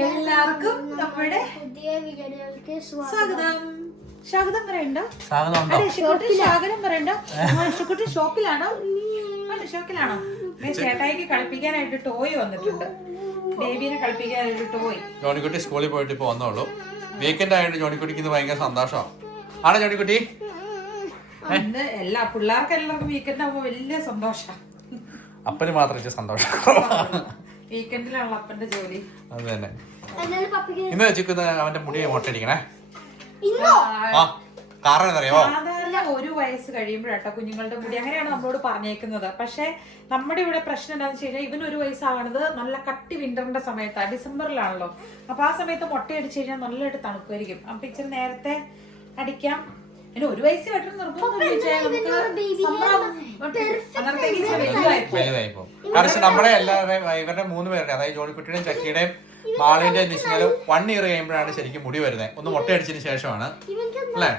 എല്ലാവർക്കും നമ്മുടെ പുതിയ വീഡിയോയിലേക്ക് സ്വാഗതം. സ്വാഗതം പറയണ്ടോ? സ്വാഗതം പറയണ്ടോ? ഷുക്കുട്ടി ഷോപ്പിലാണോ? ഷോപ്പിലാണോ? ചേട്ടായിക്ക് കളിപ്പിക്കാനായിട്ട് ടോയ് വന്നിട്ടുണ്ട്. ബേബിനെ കളിപ്പിക്കാനായിട്ട് ടോയ്. ജോണിക്കുട്ടി സ്കൂളിൽ പോയിട്ട് ഇപ്പൊ വന്നോളൂ. വീക്കെൻഡ് ആയിട്ട് ജോണിക്കുട്ടിക്ക് ഇത് ഭയങ്കര സന്തോഷമാണ്. ആണോ ജോണിക്കുട്ടി? എല്ലാ പിള്ളേർക്ക് എല്ലാവർക്കും വീക്കെൻഡ് ആകുമ്പോ വലിയ സന്തോഷം. അപ്പന് മാത്രം സന്തോഷം. വീക്കെൻഡിലാണല്ലോ അപ്പന്റെ ജോലി. അത് തന്നെ. ഇന്ന് വെച്ചിരിക്കുന്ന അവന്റെ മുടി മൊട്ടടിക്കണേ. കാരണം എന്തറിയാമോ? സാധാരണ 1 വയസ്സ് കഴിയുമ്പോഴാട്ടോ കുഞ്ഞുങ്ങളുടെ മുടി, അങ്ങനെയാണ് നമ്മളോട് പറഞ്ഞേക്കുന്നത്. പക്ഷെ നമ്മുടെ ഇവിടെ പ്രശ്നം എന്താണെന്ന് വെച്ച് കഴിഞ്ഞാൽ ഇവന് 1 വയസ്സാകണത് നല്ല കട്ടി വിന്ററിന്റെ സമയത്താണ്, ഡിസംബറിലാണല്ലോ. അപ്പൊ ആ സമയത്ത് മൊട്ടയടിച്ചു കഴിഞ്ഞാൽ നല്ലതായിട്ട് തണുപ്പായിരിക്കും. അപ്പൊ ഇച്ചിരി നേരത്തെ അടിക്കാം. പിന്നെ 1 വയസ്സ് വെട്ടം വലുതായിപ്പോ. കാരണം നമ്മുടെ എല്ലാവരുടെയും ഇവരുടെ 3 പേരുടെ, അതായത് ജോണിക്കുട്ടിയുടെയും ചക്കിയുടെയും മാളിന്റെയും നിശ്ചയം 1 ഇയർ കഴിയുമ്പോഴാണ് ശരിക്കും മുടി വരുന്നത്. ഒന്ന് മൊട്ടയടിച്ചതിന് ശേഷമാണ് അല്ലേ?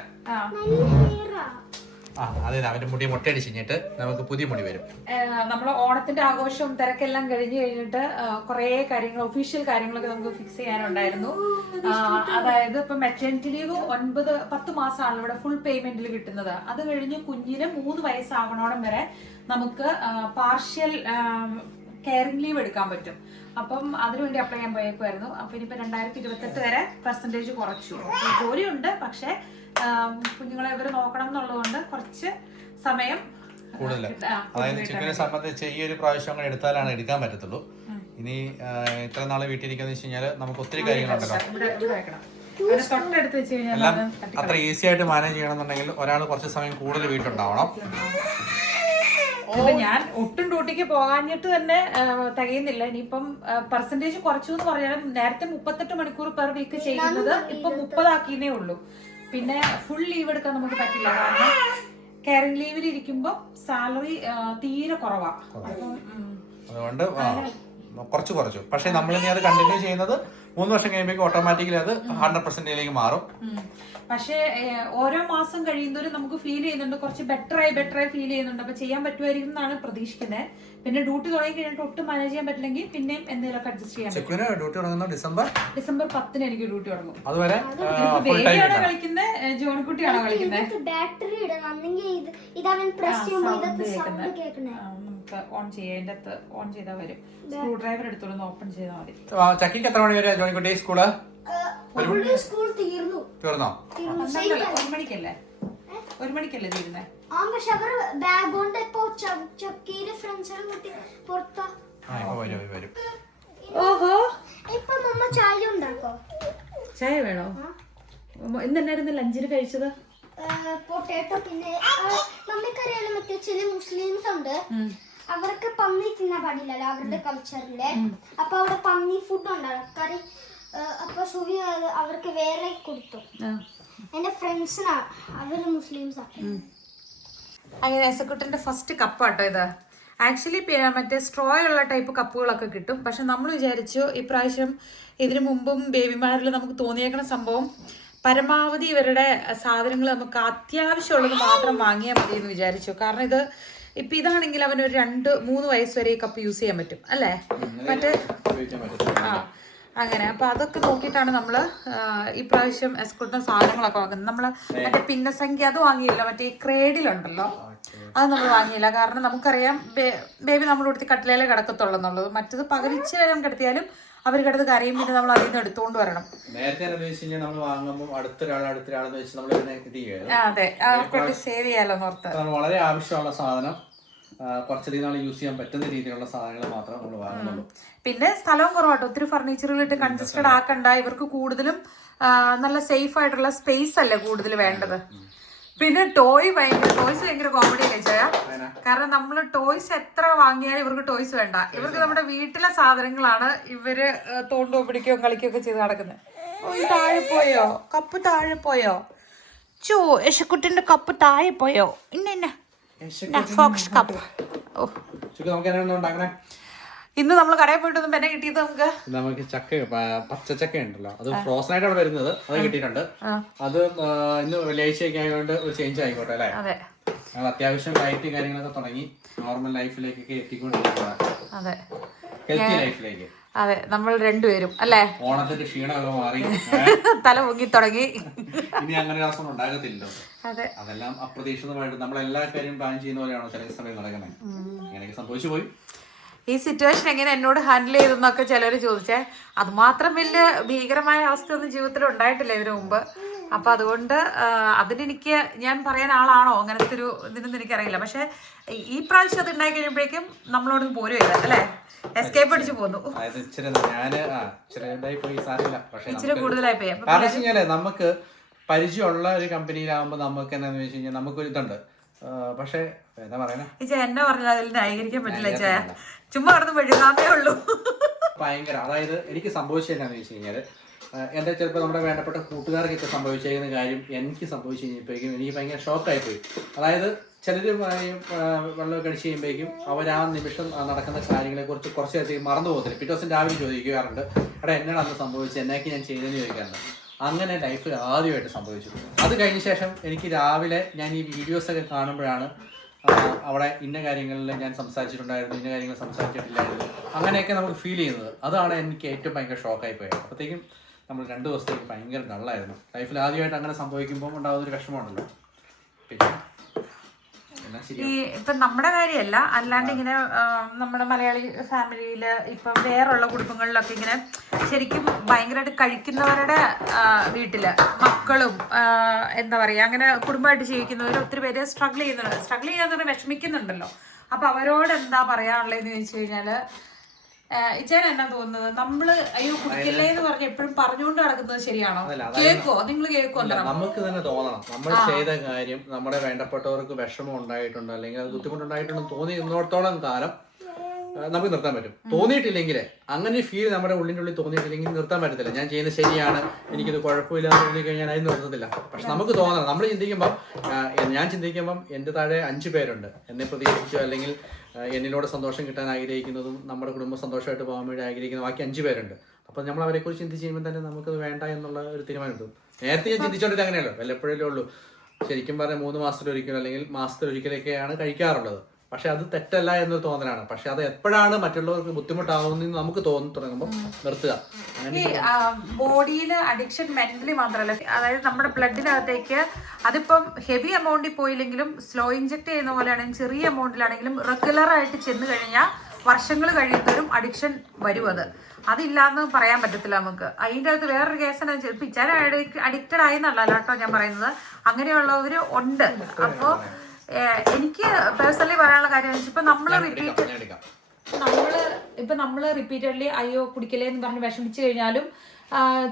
അതെ, അവന്റെ മുടി മൊട്ടയടിച്ച് കഴിഞ്ഞിട്ട് നമുക്ക് പുതിയ മുടി വരും. നമ്മള് ഓണത്തിന്റെ ആഘോഷവും തിരക്കെല്ലാം കഴിഞ്ഞു കഴിഞ്ഞിട്ട് കുറെ കാര്യങ്ങൾ, ഒഫീഷ്യൽ കാര്യങ്ങളൊക്കെ നമുക്ക് ഫിക്സ് ചെയ്യാനുണ്ടായിരുന്നു. അതായത് ഇപ്പൊ മെറ്റേണിറ്റി ലീവ് 9-10 മാസമാണ് ഇവിടെ ഫുൾ പേയ്മെന്റിൽ കിട്ടുന്നത്. അത് കഴിഞ്ഞ് കുഞ്ഞിന് 3 വയസ്സാവണോളം വരെ നമുക്ക് പാർഷ്യൽ കെയറിംഗ് ലീവ് എടുക്കാൻ പറ്റും. അപ്പം അതിനുവേണ്ടി അപ്ലൈ ചെയ്യാൻ പോയേക്കുമായിരുന്നു. അപ്പൊ ഇനിയിപ്പോ 2028 വരെ പെർസെന്റേജ് കുറച്ചു. ജോലിയുണ്ട്, പക്ഷെ കുഞ്ഞുങ്ങളെ ഇവര് നോക്കണം എന്നുള്ളതുകൊണ്ട് കുറച്ച് സമയം കൂടുതലാണ്. അതായത് ചിക്കനെ സംബന്ധിച്ച് ഈ ഒരു പ്രാവശ്യം അങ്ങനെ എടുത്താലാണ് എടുക്കാൻ പറ്റത്തുള്ളൂ. ഇനി ഇത്ര നാളെ വീട്ടിലിരിക്കാന്ന് വെച്ച് കഴിഞ്ഞാൽ നമുക്ക് ഒത്തിരി കാര്യങ്ങളുണ്ടല്ലോ. എല്ലാം അത്ര ഈസി ആയിട്ട് മാനേജ് ചെയ്യണമെന്നുണ്ടെങ്കിൽ ഒരാൾ കുറച്ച് സമയം കൂടുതൽ വീട്ടിലുണ്ടാവണം. ഞാൻ ഒട്ടും ഡ്യൂട്ടിക്ക് പോകാഞ്ഞിട്ട് തന്നെ തികയുന്നില്ല. ഇനിയിപ്പം പെർസെന്റേജ് കുറച്ചു എന്ന് പറഞ്ഞാലും നേരത്തെ 38 മണിക്കൂർ പെർ വീക്ക് ചെയ്യുന്നത് ഇപ്പൊ 30 ആക്കിയേ ഉള്ളൂ. പിന്നെ ഫുൾ ലീവ് എടുക്കാൻ നമുക്ക് പറ്റില്ല, കാരണം കെയറിംഗ് ലീവിൽ ഇരിക്കുമ്പോ സാലറി തീരെ കുറവാ. അതുകൊണ്ട് കുറച്ചു. പക്ഷെ നമ്മളിനി അത് കണ്ടിന്യൂ ചെയ്യുന്നത് 3 വർഷം കഴിയുമ്പോഴേക്കും ഓട്ടോമാറ്റിക്കലി അത് 100%ലേക്ക് മാറും. പക്ഷെ ഓരോ മാസം കഴിയുന്നവരും നമുക്ക് ഫീൽ ചെയ്യുന്നുണ്ട്, കുറച്ച് ബെറ്ററായി ഫീൽ ചെയ്യുന്നുണ്ട്. അപ്പൊ ചെയ്യാൻ പറ്റുമായിരിക്കും എന്നാണ് പ്രതീക്ഷിക്കുന്നത്. പിന്നെ ഡ്യൂട്ടി തുടങ്ങി കഴിഞ്ഞിട്ട് ഒട്ടും മാനേജ് ചെയ്യാൻ പറ്റില്ലെങ്കിൽ പിന്നെയും എന്തെങ്കിലുമൊക്കെ അഡ്ജസ്റ്റ് ചെയ്യാൻ പറ്റും. ഡ്യൂട്ടി തുടങ്ങുന്ന ഡിസംബർ 10 എനിക്ക് ഡ്യൂട്ടി തുടങ്ങും. അതുവരെ ബേബിയാണോ കളിക്കുന്നത്, ജോണിക്കുട്ടിയാണോ കളിക്കുന്നത്? ബാറ്ററി നമുക്ക് ഓൺ ചെയ്യാം. അതിന്റെ അകത്ത് ഓൺ ചെയ്താൽ വരും. സ്ക്രൂ ഡ്രൈവർ എടുത്തോളൂ, ഓപ്പൺ ചെയ്താൽ മതി. ചക്കിക്ക് എത്ര മണി വരെ ജോണിക്കുട്ടി സ്കൂള്? സ്കൂൾ തീർന്നോ? 1 മണിക്കല്ലേ? 1 മണിക്കല്ലേ തീരുന്നേ? ബാഗ് കൊണ്ട് ഇപ്പൊ ചക്കീര് ഫ്രണ്ട്സിനെ കൂട്ടി പുറത്താ. ഓഹോ, ഇപ്പൊ മമ്മ ചായ ഉണ്ടാക്കോ? ചായ വേണോ? ഇന്നെന്നായിരുന്നു ലഞ്ചിന് കഴിച്ചത്? പൊട്ടാറ്റോ. പിന്നെ മമ്മിക്കറിയാലോ, മറ്റേ ചില മുസ്ലിംസ് ഉണ്ട്, അവർക്ക് പന്നി തിന്നാൻ പാടില്ലല്ലോ അവരുടെ കൾച്ചറില്. അപ്പൊ അവിടെ പന്നി ഫുഡ് ഉണ്ടാവും കറി. അപ്പൊ സുവി അവർക്ക് വേറെ കൊടുത്തു. എന്റെ ഫ്രണ്ട്സിനാ, അവര് മുസ്ലിംസാ. അങ്ങനെ എസക്കുട്ടന്റെ ഫസ്റ്റ് കപ്പാട്ടോ ഇത്. ആക്ച്വലി മറ്റേ സ്ട്രോ ഉള്ള ടൈപ്പ് കപ്പുകളൊക്കെ കിട്ടും. പക്ഷെ നമ്മൾ വിചാരിച്ചു ഇപ്രാവശ്യം ഇതിനു മുമ്പും ബേബിമാരിൽ നമുക്ക് തോന്നിയേക്കണ സംഭവം പരമാവധി ഇവരുടെ സാധനങ്ങൾ നമുക്ക് അത്യാവശ്യമുള്ളത് മാത്രം വാങ്ങിയാൽ മതി എന്ന് വിചാരിച്ചു. കാരണം ഇത് ഇപ്പം ഇതാണെങ്കിൽ അവനൊരു 2-3 വയസ്സ് വരെ ഈ കപ്പ് യൂസ് ചെയ്യാൻ പറ്റും അല്ലേ? മറ്റേ അങ്ങനെ. അപ്പം അതൊക്കെ നോക്കിയിട്ടാണ് നമ്മൾ ഈ പ്രാവശ്യം എസ്കുട്ടിന് സാധനങ്ങളൊക്കെ വാങ്ങുന്നത്. നമ്മൾ മറ്റേ പിന്നസംഖ്യ അത് വാങ്ങിയില്ല, മറ്റേ ഈ ക്രേഡിലുണ്ടല്ലോ അത് നമ്മൾ വാങ്ങിയില്ല. കാരണം നമുക്കറിയാം ബേബി നമ്മുടെ അടുത്ത് കട്ടിലേലെ കിടക്കത്തുള്ളൂ എന്നുള്ളത്. മറ്റത് പകലിച്ചിരി നേരം കിടത്തിയാലും അവർ കിടന്ന് കരയും, പിന്നെ നമ്മൾ അതിൽ നിന്ന് എടുത്തുകൊണ്ട് വരണം. അതെ, സേവ് ചെയ്യാലോ ഓർത്ത്. വളരെ ആവശ്യമുള്ള സാധനം കുറച്ചധികം നാൾ യൂസ് ചെയ്യാൻ പറ്റുന്ന രീതിയിലുള്ള സാധനങ്ങൾ മാത്രം നമ്മൾ വാങ്ങുന്നുള്ളൂ. പിന്നെ സ്ഥലവും കുറവാട്ടോ, ഒത്തിരി ഫർണിച്ചറുകളിട്ട് കൺജസ്റ്റഡ് ആക്കണ്ട. ഇവർക്ക് കൂടുതലും നല്ല സേഫ് ആയിട്ടുള്ള സ്പേസ് അല്ലേ കൂടുതൽ വേണ്ടത്. പിന്നെ ടോയ്സ് ഭയങ്കര കോമഡി അല്ലേ ചെയ്യാ? കാരണം നമ്മള് ടോയ്സ് എത്ര വാങ്ങിയാലും ഇവർക്ക് ടോയ്സ് വേണ്ട. ഇവർക്ക് നമ്മുടെ വീട്ടിലെ സാധനങ്ങളാണ് ഇവര് തോണ്ടോ പിടിക്കുകയോ കളിക്കുകയൊക്കെ ചെയ്ത് നടക്കുന്നത്. താഴെ പോയോ കപ്പ്? താഴെ പോയോ? ചോ, യശക്കുട്ടിന്റെ കപ്പ് താഴെ പോയോ? ഇന്ന ഫോക്സ് കപ്പ്. ഇന്ന് നമ്മൾ കടയിൽ പോയിട്ടൊന്നും പെന്നെ കിട്ടിയത് നമുക്ക് ചക്ക, പച്ചച്ചക്ക ഉണ്ടല്ലോ, അത് ഫ്രോസൺ ആയിട്ടാണ് വരുന്നത്. അത് കിട്ടിയിട്ടുണ്ട്. അത് ഇന്ന് വെള്ളിയാഴ്ചയൊക്കെ ആയതുകൊണ്ട് ഒരു ചേഞ്ച് ആയിക്കോട്ടെ അല്ലേ? ഞങ്ങൾ അത്യാവശ്യം ഡയറ്റ് കാര്യങ്ങളൊക്കെ തുടങ്ങി നോർമൽ ലൈഫിലേക്കൊക്കെ എത്തിക്കൊണ്ടിരിക്കുന്നത്, ഹെൽത്തി ലൈഫിലേക്ക്. അതെ, നമ്മൾ രണ്ടുപേരും അല്ലേ ഓണത്തിന്റെ ക്ഷീണമൊക്കെ മാറി തല പൊങ്ങി തുടങ്ങി. ഇനി അങ്ങനെ ഒരു അവസ്ഥ ഉണ്ടാകത്തില്ലല്ലോ. അതെ, അതെല്ലാം അപ്രതീക്ഷിതമായിട്ട് നമ്മളെല്ലാ കാര്യം പ്ലാൻ ചെയ്യുന്ന പോലെയാണോ ചില സമയം നടക്കുന്നത്. അങ്ങനെയൊക്കെ സംഭവിച്ചു പോയി. ഈ സിറ്റുവേഷൻ എങ്ങനെ എന്നോട് ഹാൻഡിൽ ചെയ്തെന്നൊക്കെ ചിലർ ചോദിച്ചേ. അതുമാത്രം വലിയ ഭീകരമായ അവസ്ഥയൊന്നും ജീവിതത്തിൽ ഉണ്ടായിട്ടില്ല ഇതിനു മുമ്പ്. അപ്പം അതുകൊണ്ട് അതിനെനിക്ക് ഞാൻ പറയാൻ ആളാണോ അങ്ങനത്തെ ഒരു ഇതിനൊന്നും എനിക്കറിയില്ല. പക്ഷെ ഈ പ്രാവശ്യം അത് ഉണ്ടായി കഴിയുമ്പോഴേക്കും നമ്മളോട് പോരുമില്ല അല്ലേ, എസ്കേപ്പ് അടിച്ചു പോന്നു. ഇച്ചിരി കൂടുതലായി പോയി. കാരണം വെച്ച് കഴിഞ്ഞാല് നമുക്ക് പരിചയമുള്ള ഒരു കമ്പനിയിലാകുമ്പോ നമുക്ക് എന്താന്ന് വെച്ച് കഴിഞ്ഞാൽ നമുക്കൊരു ഇതുണ്ട്. പക്ഷെ എന്താ പറയുന്നത്, എന്നെ പറഞ്ഞാൽ അതിൽ ന്യായീകരിക്കാൻ പറ്റില്ല. ചുമ്മാ കടന്ന് മെഴുകാമേ ഉള്ളൂ. ഭയങ്കര, അതായത് എനിക്ക് സംഭവിച്ചത് എന്താണെന്ന് വെച്ച് കഴിഞ്ഞാല്, എൻ്റെ ചിലപ്പോൾ നമ്മുടെ വേണ്ടപ്പെട്ട കൂട്ടുകാർക്കൊക്കെ സംഭവിച്ചിരിക്കുന്ന കാര്യം എനിക്ക് സംഭവിച്ചു കഴിഞ്ഞപ്പോഴേക്കും എനിക്ക് ഭയങ്കര ഷോക്കായിപ്പോയി. അതായത് ചിലർ വെള്ളമൊക്കെ അടിച്ച് കഴിയുമ്പോഴേക്കും അവർ ആ നിമിഷം നടക്കുന്ന കാര്യങ്ങളെക്കുറിച്ച് കുറച്ച് നേരത്തേക്ക് മറന്നു പോകത്തില്ല. പിറ്റേ ദിവസം രാവിലെ ചോദിക്കാറുണ്ട്, എടാ എന്നാണ് അന്ന് സംഭവിച്ചത്, എന്നൊക്കെ ഞാൻ ചെയ്തതെന്ന് ചോദിക്കാറുണ്ട്. അങ്ങനെ ലൈഫിൽ ആദ്യമായിട്ട് സംഭവിച്ചു. അത് കഴിഞ്ഞ ശേഷം എനിക്ക് രാവിലെ ഞാൻ ഈ വീഡിയോസൊക്കെ കാണുമ്പോഴാണ് അവിടെ ഇന്ന കാര്യങ്ങളിൽ ഞാൻ സംസാരിച്ചിട്ടുണ്ടായിരുന്നു, ഇന്ന കാര്യങ്ങൾ സംസാരിച്ചിട്ടില്ലായിരുന്നു, അങ്ങനെയൊക്കെ നമുക്ക് ഫീൽ ചെയ്യുന്നത്. അതാണ് എനിക്ക് ഏറ്റവും ഭയങ്കര ഷോക്കായി പോയത്. അപ്പോഴത്തേക്കും നമ്മൾ 2 ദിവസത്തേക്ക് ഭയങ്കര ഡള്ളായിരുന്നു. ലൈഫിൽ ആദ്യമായിട്ട് അങ്ങനെ സംഭവിക്കുമ്പോൾ ഉണ്ടാകുന്നൊരു വിഷമമുണ്ടല്ലോ. പിന്നെ ഈ ഇപ്പം നമ്മുടെ കാര്യമല്ല, അല്ലാണ്ട് ഇങ്ങനെ നമ്മുടെ മലയാളി ഫാമിലിയിൽ ഇപ്പം വേറുള്ള കുടുംബങ്ങളിലൊക്കെ ഇങ്ങനെ ശരിക്കും ഭയങ്കരമായിട്ട് കഴിക്കുന്നവരുടെ വീട്ടിൽ മക്കളും എന്താ പറയുക അങ്ങനെ കുടുംബമായിട്ട് ജീവിക്കുന്നവർ ഒത്തിരി പേര് സ്ട്രഗിൾ ചെയ്യാന്ന് പറഞ്ഞാൽ വിഷമിക്കുന്നുണ്ടല്ലോ. അപ്പം അവരോട് എന്താ പറയാനുള്ളതെന്ന് ചോദിച്ചു കഴിഞ്ഞാൽ ഇച്ചാൻ എന്നാ തോന്നുന്നത്, നമ്മള് അയ്യോ കുടിക്കല്ലേ എന്ന് പറഞ്ഞ് എപ്പോഴും പറഞ്ഞുകൊണ്ട് നടക്കുന്നത് ശരിയാണോ? കേൾക്കോ നിങ്ങൾ കേൾക്കോ? നമുക്ക് തന്നെ തോന്നണം നമ്മൾ ചെയ്ത കാര്യം നമ്മുടെ വേണ്ടപ്പെട്ടവർക്ക് വിഷമം ഉണ്ടായിട്ടുണ്ട് അല്ലെങ്കിൽ അത് ബുദ്ധിമുട്ടുണ്ടായിട്ടുണ്ടെന്ന് തോന്നിയിരുന്നിടത്തോളം കാലം നമുക്ക് നിർത്താൻ പറ്റും. തോന്നിയിട്ടില്ലെങ്കിൽ അങ്ങനെ ഒരു ഫീൽ നമ്മുടെ ഉള്ളിൻ്റെ ഉള്ളിൽ തോന്നിയിട്ടില്ലെങ്കിൽ നിർത്താൻ പറ്റത്തില്ല. ഞാൻ ചെയ്യുന്നത് ശരിയാണ്, എനിക്കിത് കുഴപ്പമില്ലാന്ന് തോന്നിക്കഴിഞ്ഞാൽ അതിന് നിർത്തത്തില്ല. പക്ഷെ നമുക്ക് തോന്നണം, നമ്മൾ ചിന്തിക്കുമ്പം, ഞാൻ ചിന്തിക്കുമ്പം എൻ്റെ താഴെ 5 പേരുണ്ട് എന്നെ പ്രതീക്ഷിച്ചു അല്ലെങ്കിൽ എന്നിനോട് സന്തോഷം കിട്ടാൻ ആഗ്രഹിക്കുന്നതും നമ്മുടെ കുടുംബം സന്തോഷമായിട്ട് പോകാൻ വേണ്ടി ആഗ്രഹിക്കുന്ന ബാക്കി 5 പേരുണ്ട്. അപ്പം നമ്മൾ അവരെക്കുറിച്ച് ചിന്തിച്ച് ചെയ്യുമ്പോൾ തന്നെ നമുക്കത് വേണ്ട എന്നുള്ള ഒരു തീരുമാനം എടുക്കും. നേരത്തെ ഞാൻ ചിന്തിച്ചോണ്ടിട്ട് അങ്ങനെയല്ലോ, വല്ലപ്പോഴേ ഉള്ളൂ. ശരിക്കും പറഞ്ഞാൽ 3 മാസത്തിലൊരിക്കലും അല്ലെങ്കിൽ മാസത്തിലൊരിക്കലൊക്കെയാണ് കഴിക്കാറുള്ളത്. പക്ഷെ അത് തെറ്റല്ല എന്നൊരു തോന്നലാണ്. പക്ഷെ അത് എപ്പോഴാണ് മറ്റുള്ളവർക്ക് ബുദ്ധിമുട്ടാവുമെന്ന് നമുക്ക് തോന്നി തുടങ്ങുമ്പോൾ നിർത്തുക. ഈ ബോഡിയിൽ അഡിക്ഷൻ മെന്റലി മാത്രമല്ല, അതായത് നമ്മുടെ ബ്ലഡിനകത്തേക്ക് അതിപ്പം ഹെവി എമൗണ്ടിൽ പോയില്ലെങ്കിലും സ്ലോ ഇഞ്ചെക്ട് ചെയ്യുന്ന പോലെയാണെങ്കിലും ചെറിയ എമൗണ്ടിലാണെങ്കിലും റെഗുലറായിട്ട് ചെന്ന് കഴിഞ്ഞാൽ വർഷങ്ങൾ കഴിയുമ്പോഴും അഡിക്ഷൻ വരും. അതില്ലാന്ന് പറയാൻ പറ്റത്തില്ല നമുക്ക്. അതിൻ്റെ അകത്ത് വേറൊരു കേസാണ്, ഇപ്പം ഇച്ചാൻ അഡിക്റ്റഡ് ആയെന്നല്ല കേട്ടോ ഞാൻ പറയുന്നത്, അങ്ങനെയുള്ളവർ ഉണ്ട്. അപ്പോൾ എനിക്ക് പേഴ്സണലി പറയാനുള്ള കാര്യം ഇപ്പം നമ്മൾ റിപ്പീറ്റഡ്ലി അയ്യോ കുടിക്കലേ എന്ന് പറഞ്ഞ് വിഷമിച്ചു കഴിഞ്ഞാലും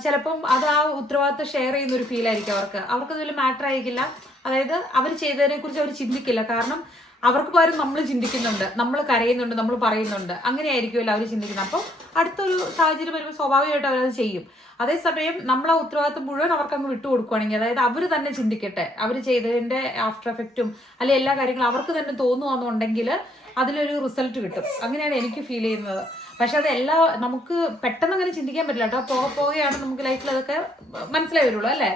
ചിലപ്പം അത് ആ ഉത്തരവാദിത്വം ഷെയർ ചെയ്യുന്ന ഒരു ഫീൽ ആയിരിക്കും അവർക്കത് വലിയ മാറ്റർ ആയിരിക്കില്ല. അതായത് അവർ ചെയ്തതിനെ കുറിച്ച് അവർ ചിന്തിക്കില്ല. കാരണം അവർക്ക് പകരം നമ്മൾ ചിന്തിക്കുന്നുണ്ട്, നമ്മൾ കരയുന്നുണ്ട്, നമ്മൾ പറയുന്നുണ്ട്, അങ്ങനെയായിരിക്കുമല്ലോ അവർ ചിന്തിക്കുന്നത്. അപ്പം അടുത്തൊരു സാഹചര്യം വരുമ്പോൾ സ്വാഭാവികമായിട്ട് അവരത് ചെയ്യും. അതേസമയം നമ്മൾ ആ ഉത്തരവാദിത്വം മുഴുവൻ അവർക്ക് അങ്ങ് വിട്ടുകൊടുക്കുകയാണെങ്കിൽ, അതായത് അവർ തന്നെ ചിന്തിക്കട്ടെ, അവർ ചെയ്തതിൻ്റെ ആഫ്റ്റർ എഫക്റ്റും അല്ലെങ്കിൽ എല്ലാ കാര്യങ്ങളും അവർക്ക് തന്നെ തോന്നുവാന്നുണ്ടെങ്കിൽ അതിലൊരു റിസൾട്ട് കിട്ടും. അങ്ങനെയാണ് എനിക്ക് ഫീൽ ചെയ്യുന്നത്. പക്ഷെ അത് നമുക്ക് പെട്ടെന്ന് അങ്ങനെ ചിന്തിക്കാൻ പറ്റില്ല കേട്ടോ. പോവുകയാണ് നമുക്ക് ലൈഫിൽ അതൊക്കെ മനസ്സിലായി വരുള്ളൂ അല്ലേ.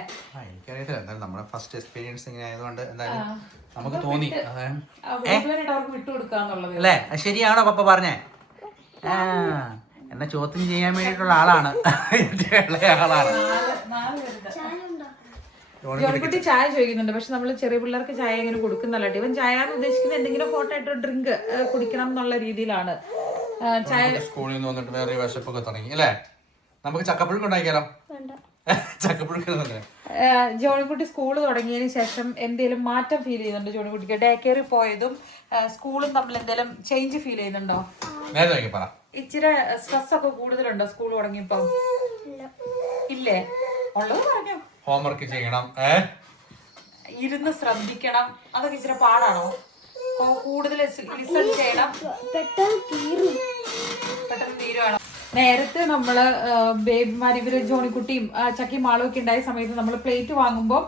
എനിക്കറിയത്തില്ല, നമ്മുടെ ഫസ്റ്റ് എക്സ്പീരിയൻസ് ഇങ്ങനെ ആയതുകൊണ്ട് എന്തായാലും നമുക്ക് തോന്നി അവർക്ക് വിട്ടുകൊടുക്കാന്നുള്ളത് അല്ലേ. ശരിയാണോ പപ്പ പറഞ്ഞേ? എന്നെ ചോദ്യം ചെയ്യാൻ വേണ്ടിയിട്ടുള്ള ആളാണ്. ജോൺകുട്ടി ചായ ചോദിക്കുന്നുണ്ട്. പക്ഷെ നമ്മൾ ചെറിയ പിള്ളേർക്ക് ചായ ഇങ്ങനെ കൊടുക്കുന്നല്ലോ. ഇവൻ ചായ എന്ന് ഉദ്ദേശിക്കുന്നത് എന്തെങ്കിലും ഹോട്ട് ആയിട്ട് ഡ്രിങ്ക് കുടിക്കണം എന്നുള്ള രീതിയിലാണ്. ചായ സ്കൂളിൽ നിന്ന് വന്നിട്ട് വേറെ വിശപ്പൊക്കെ തുടങ്ങി അല്ലേ. നമുക്ക് ചക്കപ്പുഴുക്ക് ഉണ്ടാക്കിയാലോ? ചക്കപ്പുഴുക്ക്. ജോണിക്കുട്ടി സ്കൂൾ തുടങ്ങിയതിന് ശേഷം എന്തെങ്കിലും മാറ്റം ഫീൽ ചെയ്യുന്നുണ്ടോ? ജോണിക്കുട്ടിക്ക് ഡേ കെയറിൽ പോയതും സ്കൂളും തമ്മിൽ എന്തെങ്കിലും ചേഞ്ച് ഫീൽ ചെയ്യുന്നുണ്ടോ? ഇച്ചിരി സ്ട്രെസ് ഒക്കെ കൂടുതലുണ്ടോ സ്കൂൾ തുടങ്ങിയപ്പോ? ഇല്ലേ? ഉള്ളത് പറഞ്ഞു. ഹോംവർക്ക് ചെയ്യണം, ഇരുന്ന് ശ്രദ്ധിക്കണം, അതൊക്കെ ഇച്ചിരി പാടാണോ? കൂടുതൽ ലിസൺ ചെയ്യണം, പെട്ടെന്ന് തീരുവാണോ? നേരത്തെ നമ്മള് ബേബിമാർ ഇവര് ജോണിക്കുട്ടിയും ചക്കി മാളും ഒക്കെ ഉണ്ടായ സമയത്ത് നമ്മൾ പ്ലേറ്റ് വാങ്ങുമ്പോൾ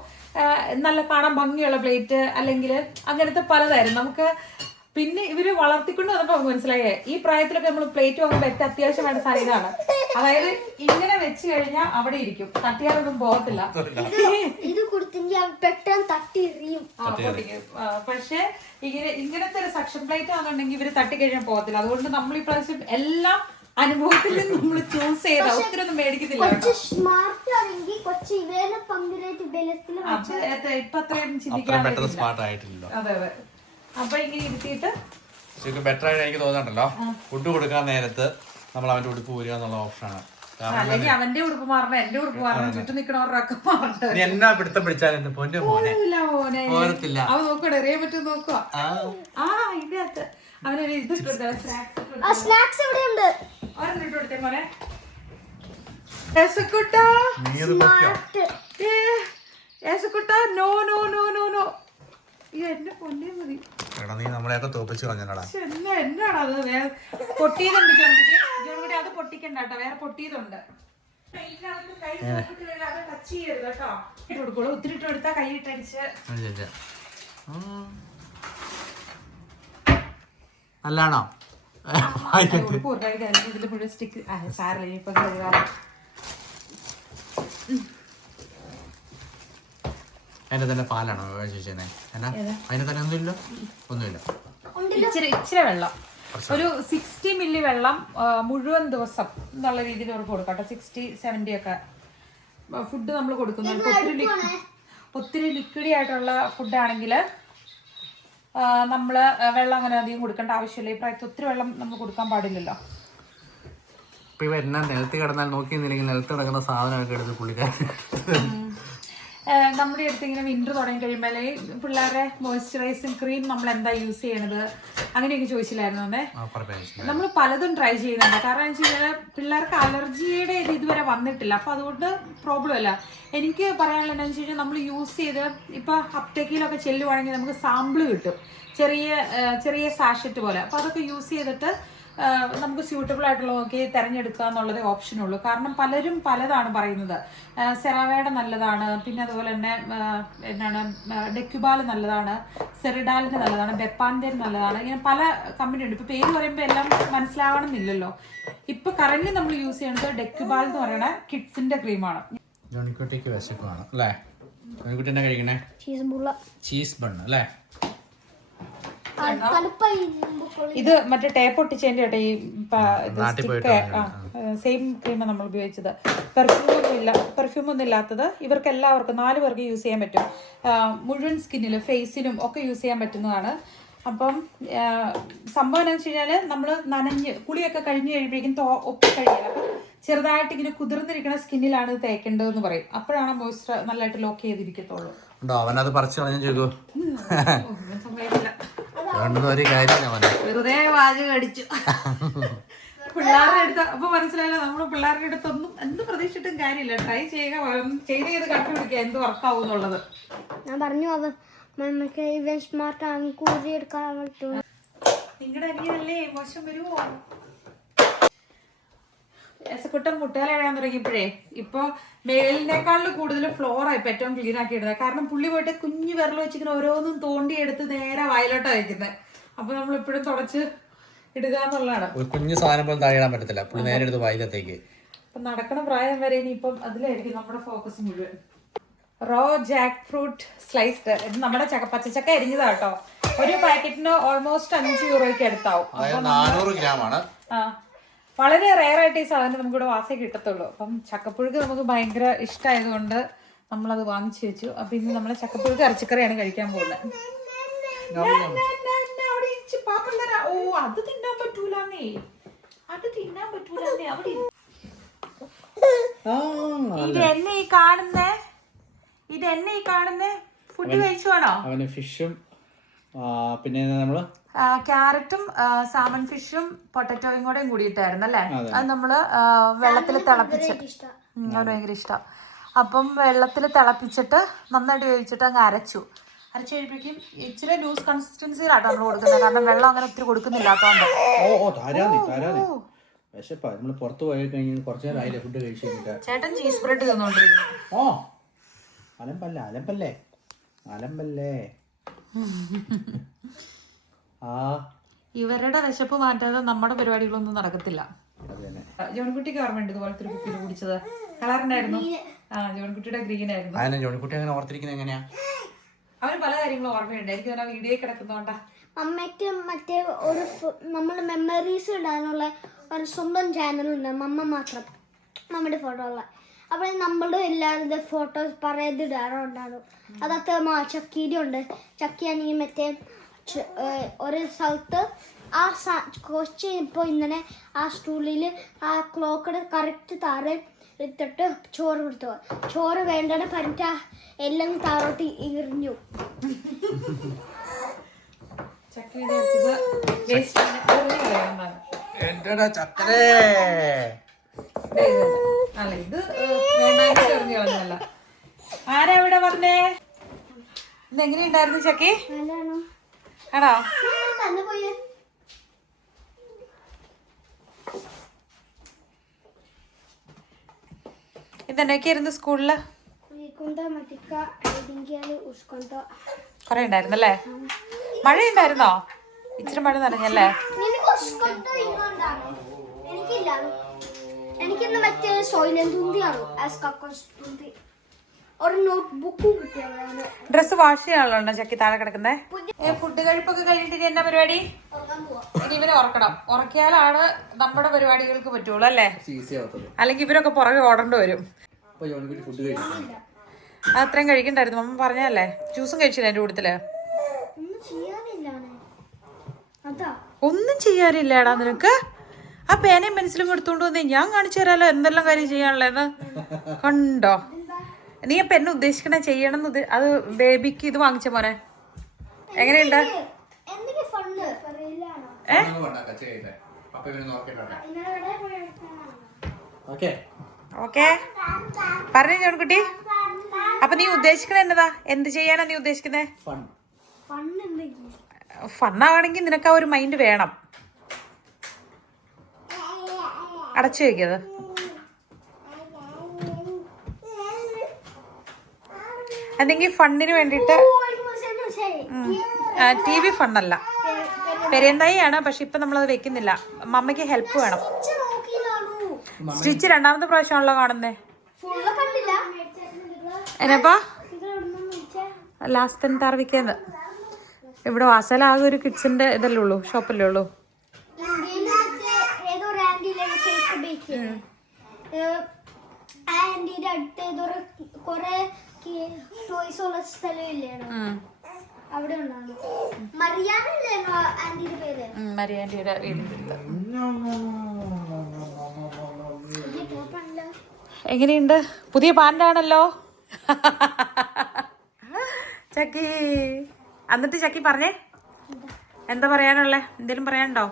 നല്ല കാണാൻ ഭംഗിയുള്ള പ്ലേറ്റ് അല്ലെങ്കിൽ അങ്ങനത്തെ പലതായിരുന്നു നമുക്ക്. പിന്നെ ഇവര് വളർത്തിക്കൊണ്ട് വന്നപ്പോ നമുക്ക് മനസ്സിലായേ ഈ പ്രായത്തിലൊക്കെ നമ്മൾ പ്ലേറ്റ് വാങ്ങുമ്പോൾ ഏറ്റവും അത്യാവശ്യമായിട്ട് സാധനം ഇതാണ്. അതായത് ഇങ്ങനെ വെച്ച് കഴിഞ്ഞാൽ അവിടെ ഇരിക്കും, തട്ടിയാലൊന്നും പോകത്തില്ല. പക്ഷെ ഇങ്ങനത്തെ ഒരു സക്ഷൻ പ്ലേറ്റ് ആണെന്നുണ്ടെങ്കിൽ ഇവര് തട്ടിക്കഴിഞ്ഞാൽ പോകത്തില്ല. അതുകൊണ്ട് നമ്മൾ ഈ പ്രാവശ്യം എല്ലാം അനുഭവത്തിൽ നിന്ന് നമ്മൾ ചൂസ് ചെയ്ത ഒത്തിരി ഒന്നും മേടിക്കുന്നില്ല കേട്ടോ. കുറച്ച് സ്മാർട്ട് ആണെങ്കിൽ കുറച്ച് ഇവരെ പങ്കിലായിട്ട് ബലത്തിൽ അത് ഇപ്പൊ അത്രയും അത്രയും ചിന്തിക്കാൻ പെട്ടെന്ന് സ്മാർട്ട് ആയിട്ടില്ലല്ലോ. അതെ അതെ. അപ്പൊ ഇങ്ങനെ ഇരുത്തിയിട്ട് ശരിക്കും ബെറ്റർ ആയിട്ട് എനിക്ക് തോന്നുന്നുണ്ടല്ലോ, ഫുഡ് കൊടുക്കാൻ നേരത്ത് നമ്മൾ അവന്റെ ഉടുപ്പ് ഊരുക എന്നുള്ള ഓപ്ഷനാണ്. അല്ലെങ്കിൽ അവന്റെ ഉടുപ്പ് മാറണം, എന്റെ ഉടുപ്പ് മാറണം, ചുറ്റും നിക്കണവരൊക്കെ മാറണ്ട. നീ എന്നാ പിടുത്തം പിടിച്ചാൽ എന്റെ പൊന്നു മോനെ മോനെ പോരത്തില്ല. അവൻ നോക്കണ എറിയാൻ പറ്റും നോക്കുക. ഇതിനകത്ത് അവനൊരു ഇത് സ്നാക്സ് എവിടെയുണ്ട്? ഇട്ട് കൊടുത്തേ മോനെ. യേശുക്കുട്ടാ, യേശുക്കുട്ടാ, no no no no no. എന്നെ പൊന്നേ മതി. എടാ നീ നമ്മളെയൊക്കെ തോപ്പിച്ച് കളഞ്ഞടാ. എന്നാണ് അത് പൊട്ടിയതുണ്ട് ജോൺകുട്ടി. ജോൺകുട്ടി അത് പൊട്ടിക്കണ്ട കേട്ടോ, വേറെ പൊട്ടിയതുണ്ട്. ടച്ച് ചെയ്യരുത് കേട്ടോ. ഇട്ട് കൊടുക്കുള്ളൂ, ഒത്തിരി ഇട്ട് കൊടുത്താൽ കൈ ഇട്ടടിച്ച്. നല്ലാണോ? ഇതിൽ മുഴുവൻ സ്റ്റിക്ക് സാരല്ല, ഇപ്പൊ കഴുകാറ്. അതിന്റെ തന്നെ പാലാണോ ചേച്ചേനെ? എന്നാ അതിന് തന്നെ ഒന്നുമില്ല, ഒന്നുമില്ല. ഇച്ചിരി വെള്ളം, ഒരു 60 മില്ലി വെള്ളം മുഴുവൻ ദിവസം എന്നുള്ള രീതിയിൽ അവർക്ക് കൊടുക്കാം കേട്ടോ. 60-70 ഒക്കെ ഫുഡ് നമ്മൾ കൊടുക്കുന്നുണ്ട്. ഒത്തിരി ലിക്വിഡി ആയിട്ടുള്ള ഫുഡാണെങ്കിൽ നമ്മൾ വെള്ളം അങ്ങനെ അധികം കൊടുക്കേണ്ട ആവശ്യമില്ല. ഈ പ്രായത്തിൽ ഒത്തിരി വെള്ളം നമ്മൾ കൊടുക്കാൻ പാടില്ലല്ലോ. ഇപ്പൊ ഇവ എന്നാ നിലത്ത് കിടന്നാൽ നോക്കിയെന്നില്ലെങ്കിൽ നിലത്ത് കിടക്കുന്ന സാധനമൊക്കെ എടുത്ത് പുള്ളിക്കാരൻ നമ്മുടെ അടുത്ത് ഇങ്ങനെ വിൻ്റർ തുടങ്ങി കഴിയുമ്പോൾ പിള്ളേരുടെ മോയ്സ്ചറൈസിങ് ക്രീം നമ്മൾ എന്താ യൂസ് ചെയ്യണത് അങ്ങനെയൊക്കെ ചോദിച്ചില്ലായിരുന്നു അന്നേ. നമ്മൾ പലതും ട്രൈ ചെയ്യുന്നുണ്ട്. കാരണം എന്ന് വെച്ച് കഴിഞ്ഞാൽ പിള്ളേർക്ക് അലർജിയുടെ ഇത് ഇതുവരെ വന്നിട്ടില്ല, അപ്പോൾ അതുകൊണ്ട് പ്രോബ്ലം അല്ല. എനിക്ക് പറയാനുള്ളത് എന്താണെന്ന് വെച്ച് കഴിഞ്ഞാൽ നമ്മൾ യൂസ് ചെയ്ത് ഇപ്പോൾ അപ്റ്റേക്കിലൊക്കെ ചെല്ലുവാണെങ്കിൽ നമുക്ക് സാമ്പിൾ കിട്ടും, ചെറിയ ചെറിയ സാഷറ്റ് പോലെ. അപ്പോൾ അതൊക്കെ യൂസ് ചെയ്തിട്ട് നമുക്ക് സ്യൂട്ടബിൾ ആയിട്ടുള്ളതൊക്കെ തിരഞ്ഞെടുക്കുക എന്നുള്ളതേ ഓപ്ഷനുള്ളൂ. കാരണം പലരും പലതാണ് പറയുന്നത്. സെറാവയുടെ നല്ലതാണ്, പിന്നെ അതുപോലെ തന്നെ എന്താണ് ഡെക്യുബാൽ നല്ലതാണ്, സെറിഡാലിൻ്റെ നല്ലതാണ്, ബെപ്പാൻ്റെ നല്ലതാണ്. ഇങ്ങനെ പല കമ്പനി ഉണ്ട്. ഇപ്പോൾ പേര് പറയുമ്പോൾ എല്ലാം മനസ്സിലാവണമെന്നില്ലല്ലോ. ഇപ്പോൾ കറന്റ് നമ്മൾ യൂസ് ചെയ്യുന്നത് ഡെക്യുബാൽ എന്ന് പറയുന്ന കിഡ്സിൻ്റെ ക്രീമാണ്. ജോണിക്കുട്ടിക്ക് വിശക്കുവാണ് അല്ലേ? ജോണിക്കുട്ടി എന്നാ കഴിക്കണേ? ചീസ് ബണ്ണ് അല്ലേ? ഇത് മറ്റേ ടേപ്പ് ഒട്ടിച്ചതിന്റെ കേട്ടോ. ഈ സെയിം ക്രീമാണ് നമ്മൾ ഉപയോഗിച്ചത്. പെർഫ്യൂം ഒന്നും ഇല്ലാത്തത്. ഇവർക്ക് എല്ലാവർക്കും 4 പേർക്ക് യൂസ് ചെയ്യാൻ പറ്റും. മുഴുവൻ സ്കിന്നിലും ഫേസിലും ഒക്കെ യൂസ് ചെയ്യാൻ പറ്റുന്നതാണ്. അപ്പം സംഭവം എന്താണെന്ന് വെച്ച് കഴിഞ്ഞാൽ നമ്മൾ നനഞ്ഞ് കുളിയൊക്കെ കഴിഞ്ഞ് കഴിയുമ്പോഴേക്കും ഒപ്പി കഴിയില്ല. അപ്പം ചെറുതായിട്ട് ഇങ്ങനെ കുതിർന്നിരിക്കുന്ന സ്കിന്നിലാണ് ഇത് തേക്കേണ്ടതെന്ന് പറയും. അപ്പോഴാണ് മോയ്സ്ചർ നല്ലതായിട്ട് ലോക്ക് ചെയ്തിരിക്കത്തുള്ളൂ. അവനത് പറിച്ചു കളഞ്ഞു ചെയ്തു. വെറുതെ വാചകം അടിച്ചു. പിള്ളേരുടെ അടുത്ത് അപ്പൊ മനസ്സിലായല്ലോ, നമ്മൾ പിള്ളേരുടെ അടുത്തൊന്നും എന്ത് പ്രതീക്ഷിച്ചിട്ടും കാര്യമില്ല. ട്രൈ ചെയ്യുക, ചെയ്ത് കണ്ടുപിടിക്കുക എന്ത് വർക്കാവും എന്നുള്ളത്. ഞാൻ പറഞ്ഞു അത് നമുക്ക് ഇവൻ സ്മാർട്ട് ആണ്, കൂടി എടുക്കാൻ പറ്റും. നിങ്ങളുടെ അനിയനല്ലേ മോശം വരുമോ? ഏസക്കുട്ടം മുട്ടകൾ എഴയാൻ തുടങ്ങിയപ്പോഴേ ഇപ്പൊ മേലിനേക്കാളും കൂടുതൽ ഫ്ലോറാണ് ഇപ്പൊ ഏറ്റവും ക്ലീൻ ആക്കി ഇടുന്നത്. കാരണം പുള്ളി പോയിട്ട് കുഞ്ഞു വിരൽ വെച്ചിങ്ങനെ ഓരോന്നും തോണ്ടിയെടുത്ത് നേരെ വയലോട്ടാണ് വയ്ക്കുന്നത്. അപ്പൊ നമ്മൾ എപ്പോഴും തുടച്ച് ഇടുക എന്നുള്ളതാണ്. കുഞ്ഞു സാധനം പോലും താഴെയിടാൻ പറ്റത്തില്ല, പുള്ളി നേരെ എടുത്ത് വയലത്തേക്ക്. അപ്പൊ നടക്കണ പ്രായം വരെ ഇനിയിപ്പം അതിലായിരിക്കും നമ്മുടെ ഫോക്കസ് മുഴുവൻ. റോ ജാക്ക് ഫ്രൂട്ട് സ്ലൈസ്ഡ്, ഇത് നമ്മുടെ പച്ചച്ചക്ക അരിഞ്ഞതാ കേട്ടോ. ഒരു പാക്കറ്റിന് ഓൾമോസ്റ്റ് 5 യൂറോയ്ക്ക് അടുത്താവും. 400 ഗ്രാമാണ്. വളരെ റെയർ ആയിട്ട് ഈ സാധനം നമുക്കിവിടെ വാസേ കിട്ടത്തുള്ളൂ. അപ്പം ചക്കപ്പുഴുക്ക് നമുക്ക് ഭയങ്കര ഇഷ്ടമായതുകൊണ്ട് നമ്മളത് വാങ്ങിച്ചു വെച്ചു. അപ്പൊ ഇന്ന് നമ്മളെ ചക്കപ്പുഴുക്ക് ഇറച്ചിക്കറിയാണ് കഴിക്കാൻ പോകുന്നത്. ഓ അത് തിന്നാൻ പറ്റൂലേ, അത് തിന്നാൻ പറ്റൂലേ. അവിടെ ഇതെന്നെ ഈ കാണുന്നേ ഫുഡ് കഴിച്ചുവാണോ? അവന് ഫിഷും പിന്നെ നമ്മള് ക്യാരറ്റും സാമൺ ഫിഷും പൊട്ടറ്റോയും കൂടെ കൂടിയിട്ടായിരുന്നു അല്ലേ? അത് നമ്മള് വെള്ളത്തിൽ തിളപ്പിച്ച്, അവന് ഭയങ്കര ഇഷ്ടം. അപ്പം വെള്ളത്തിൽ തിളപ്പിച്ചിട്ട് നന്നായിട്ട് വേവിച്ചിട്ട് അങ്ങ് അരച്ചു കഴിയുമ്പോഴേക്കും ഇച്ചിരി ലൂസ് കൺസിസ്റ്റൻസിയിലാട്ടോ നമ്മൾ കൊടുക്കുന്നത്. കാരണം വെള്ളം അങ്ങനെ ഒത്തിരി കൊടുക്കുന്നില്ലാത്തോണ്ട്. നമ്മൾ പുറത്ത് പോയി കഴിഞ്ഞാൽ കുറച്ച് നേരം ആയില്ലേ ഫുഡ് കഴിച്ചിട്ട്. ചേട്ടൻ ചീസ് ബ്രെഡ് തിന്നോണ്ടിരിക്കുന്നു. ഓ അലമ്പല്ലേ ഇവരുടെ വിശപ്പ് മാറ്റാതെ നമ്മുടെ പരിപാടികളൊന്നും നടക്കത്തില്ല. ജോൺകുട്ടിക്ക് ഓർമ്മയുണ്ട് ഇതുപോലത്തെ ഒരു കുപ്പിയിൽ കുടിച്ചത്? കളറുണ്ടായിരുന്നു. ജോൺകുട്ടിയുടെ ഗ്രീൻ ആയിരുന്നു. ജോൺകുട്ടി അങ്ങനെ ഓർത്തിരിക്കുന്നത് എങ്ങനെയാ? അവന് പല കാര്യങ്ങളും ഓർമ്മയുണ്ട്. എനിക്ക് ആ വീഡിയോ കിടക്കുന്നോണ്ടാ. അമ്മയ്ക്ക് മറ്റേ ഒരു നമ്മൾ മെമ്മറീസ് ഇടാനുള്ള ഒരു സ്വന്തം ചാനലുണ്ട്, മമ്മ മാത്രം, മമ്മയുടെ ഫോട്ടോ ഉള്ള. അപ്പോൾ നമ്മളുടെ എല്ലാവരുടെ ഫോട്ടോസ് പറയതിടാറുണ്ടാകും. അതൊക്കെ ചക്കീരി ഉണ്ട്. ചക്കിയാണെങ്കിൽ മറ്റേ ഒരു സ്ഥലത്ത് ആ കൊച്ച് ഇപ്പോൾ ഇങ്ങനെ ആ സ്റ്റൂളിൽ ആ ക്ലോക്കിന് കറക്റ്റ് താഴെ ഇട്ടിട്ട് ചോറ് കൊടുത്തു. ചോറ് വേണ്ടത് പറഞ്ഞിട്ട് എല്ലാം താഴോട്ട് എറിഞ്ഞു. അല്ല ഇത് വേണ്ടായിട്ട് എറിഞ്ഞു കളഞ്ഞല്ല. ആരാ ഇവിടെ പറഞ്ഞേ? ഇന്ന് എങ്ങനെയുണ്ടായിരുന്നു ചക്കി? ആണോ? ഇതെന്നൊക്കെയായിരുന്നു സ്കൂളില്? കൊറേ ഉണ്ടായിരുന്നല്ലേ? മഴ ഉണ്ടായിരുന്നോ? ഇച്ചിരി മഴ നനഞ്ഞല്ലേ? എനിക്കിന്ന് മറ്റേ സോയിലൻ തുന്തിയാണ്, ഒരു നോട്ട് ബുക്കും കിട്ടിയാണ്. ഡ്രസ് വാഷ് ചെയ്യാനുള്ള ചക്കി താഴെ കിടക്കുന്നേ. ഫുഡ് കഴിപ്പൊക്കെ കഴിഞ്ഞിട്ട് ഇനി എന്നാ പരിപാടി? ഇനി ഇവരെ ഉറക്കണം. ഉറക്കിയാലാണ് നമ്മുടെ പരിപാടികൾക്ക് പറ്റുള്ളൂ അല്ലേ? അല്ലെങ്കിൽ ഇവരൊക്കെ പുറകെ ഓടേണ്ടി വരും. അത് അത്രയും കഴിക്കണ്ടായിരുന്നു മമ്മ പറഞ്ഞല്ലേ? ജ്യൂസും കഴിച്ചില്ല എന്റെ കൂട്ടത്തില്? ഒന്നും ചെയ്യാറില്ലടാ നിനക്ക്. ആ പേനയും പെൻസിലും കൊടുത്തോണ്ട് വന്നേ ഞാൻ കാണിച്ചു തരാലോ എന്തെല്ലാം കാര്യം ചെയ്യാനുള്ളതെന്ന്. കണ്ടോ? നീ അപ്പൊ എന്നെ ഉദ്ദേശിക്കണ ചെയ്യണം. അത് ബേബിക്ക് ഇത് വാങ്ങിച്ച മോനെ എങ്ങനെയുണ്ട്? ഓക്കെ പറഞ്ഞു ചോൺകുട്ടി. അപ്പൊ നീ ഉദ്ദേശിക്കണ എന്നതാ? എന്ത് ചെയ്യാനാ നീ ഉദ്ദേശിക്കുന്നേ? ഫണ്ണാണെങ്കിൽ നിനക്ക് ആ ഒരു മൈൻഡ് വേണം. അടച്ചു വയ്ക്കത്. അല്ലെങ്കിൽ ഫണ്ടിന് വേണ്ടിട്ട്. TV ഫണ്ണല്ല, പെരേന്തായിയാണ്. പക്ഷെ ഇപ്പൊ നമ്മളത് വെക്കുന്നില്ല. മമ്മയ്ക്ക് ഹെൽപ്പ് വേണം. സ്റ്റിച്ച് രണ്ടാമത്തെ പ്രാവശ്യമാണല്ലോ കാണുന്നേ. എന്നപ്പാ ലാസ്റ്റ് 10th ആർവിക്കുന്നത്. ഇവിടെ വാസലാകെ ഒരു കിഡ്സിന്റെ ഇതല്ലേ ഉള്ളൂ, ഷോപ്പല്ലേ ഉള്ളൂ. മരിയാൻറ്റിയുടെ വീട്. എങ്ങനെയുണ്ട്? പുതിയ പാൻ്റാണല്ലോ ചക്കി. എന്നിട്ട് ചക്കി പറഞ്ഞേ, എന്താ പറയാനുള്ളേ? എന്തേലും പറയാനുണ്ടോ?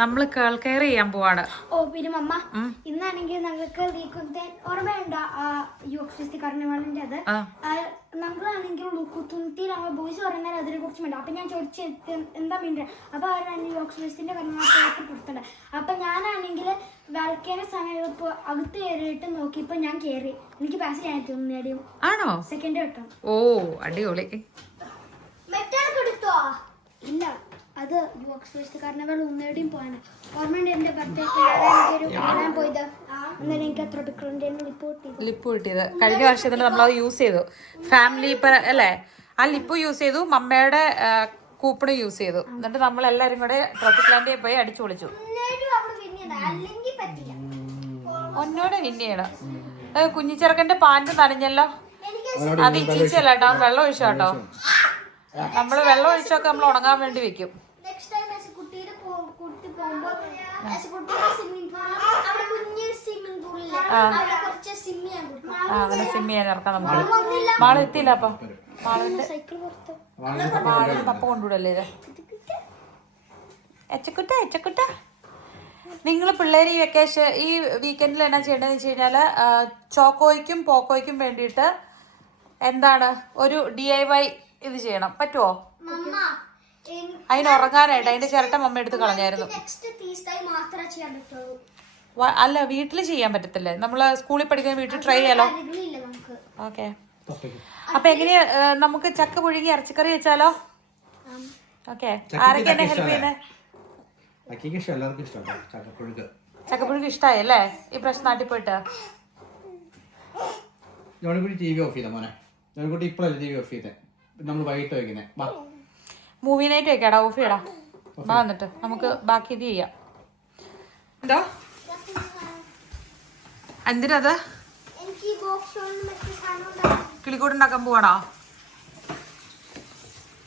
നമ്മള് കേൾ കെയർ ചെയ്യാൻ പോവാണ്. ഓ പിന്നെ മമ്മ, ഇന്നാണെങ്കിൽ ഞങ്ങൾക്ക് ലീക്കുന്തേൻ ഓർമ്മയുണ്ട യുക്തികാരൻ്റെ അത് നമ്മളാണെങ്കിൽ ലൂക്കുത്തുന്തി നമ്മൾ ബോയ്സ് പറയുന്നത് അതിനെ കുറിച്ച് വേണ്ട. അപ്പൊ ഞാൻ ചോദിച്ചു എന്താ വേണ്ട. അപ്പൊ അവരാണെങ്കിൽ യോക്സിന്റെ കർണാടകത്തിൽ കൊടുത്തത്. അപ്പൊ ഞാനാണെങ്കിൽ വിളക്കേന സമയം ഇപ്പൊ അകത്ത് കയറിയിട്ട് നോക്കിയപ്പോ ഞാൻ കയറി. എനിക്ക് പാസ് ചെയ്യാൻ തോന്നിയാലും ആണോ? സെക്കൻഡ് വട്ടം. ഓ അടിപൊളി. എടുത്തോ? ഇല്ല, അത് യുവകാരനവൾ ഒന്നേടിയും പോയാണ്. ഓർമ്മയുണ്ട് എന്റെ ബർത്ത്ഡേക്ക് കാണാൻ പോയത്. അന്നേരം എനിക്ക് അത്ര ലിപ്പ് കിട്ടിയത് കഴിഞ്ഞ വർഷത്തിൽ നമ്മളത് യൂസ് ചെയ്തു. ഫാമിലി അല്ലേ? ആ ലിപ്പ് യൂസ് ചെയ്തു, മമ്മയുടെ കൂപ്പൺ യൂസ് ചെയ്തു. എന്നിട്ട് നമ്മൾ എല്ലാരും കൂടെ ട്രോപ്പിക് പോയി അടിച്ചു പൊളിച്ചു. ഒന്നോടെ വിൻ ചെയ്യണം. കുഞ്ഞിച്ചെറുക്കന്റെ പാന്റ് നനഞ്ഞല്ലോ. അത് ഇച്ചിച്ചല്ല കേട്ടോ, വെള്ളം ഒഴിച്ചോട്ടോ. നമ്മള് വെള്ളം ഒഴിച്ചൊക്കെ നമ്മൾ ഉണങ്ങാൻ വേണ്ടി വെക്കും. അങ്ങനെ സിമ്മി ചെയ്യാൻ ഇറക്കാം നമ്മള്. മാള് എത്തിയില്ല. അപ്പൊ മാളിന്റെ പപ്പ കൊണ്ടുവിടല്ലേ ഇത്? എച്ചക്കുട്ട നിങ്ങൾ പിള്ളേർ ഈ വെക്കേഷൻ ഈ വീക്കെൻഡിൽ എന്നാ ചെയ്യേണ്ടതെന്ന് വെച്ച് കഴിഞ്ഞാല് ചോക്കോയ്ക്കും പോക്കോയ്ക്കും വേണ്ടിയിട്ട് എന്താണ് ഒരു DIY ഇത് ചെയ്യണം. പറ്റുമോ? അതിന് ഉറങ്ങാനായിട്ട് അതിന്റെ ചിരട്ട മമ്മ എടുത്ത് കളഞ്ഞായിരുന്നു. അല്ല, വീട്ടിൽ ചെയ്യാൻ പറ്റത്തില്ലേ? നമ്മള് സ്കൂളിൽ പഠിക്കുന്ന വീട്ടിൽ ട്രൈ ചെയ്യാലോ. ഓക്കെ. അപ്പൊ എങ്ങനെയാ നമുക്ക് ചക്ക പുഴുങ്ങി ഇറച്ചിക്കറി വെച്ചാലോ? ഓക്കെ. ആരൊക്കെ എന്നെ ഹെൽപ്പ് ചെയ്യുന്നേ? ചക്കപ്പുഴുക്ക് ഇഷ്ടമായി അല്ലേ ഈ പ്രാവശ്യം നാട്ടിൽ പോയിട്ട്? Movie night വെക്കാടാ. ഓഫ് ചെയ്യടാ. വാ, എന്നിട്ട് നമുക്ക് ബാക്കി ഇത് ചെയ്യാം. എന്തോ എന്തിനത് എനിക്ക് ഈ ബോക്സ് കൊണ്ട് മറ്റേ സാധനം ഉണ്ടാക്കി കിളിക്കൂടുണ്ടാക്കാൻ പോവാണോ?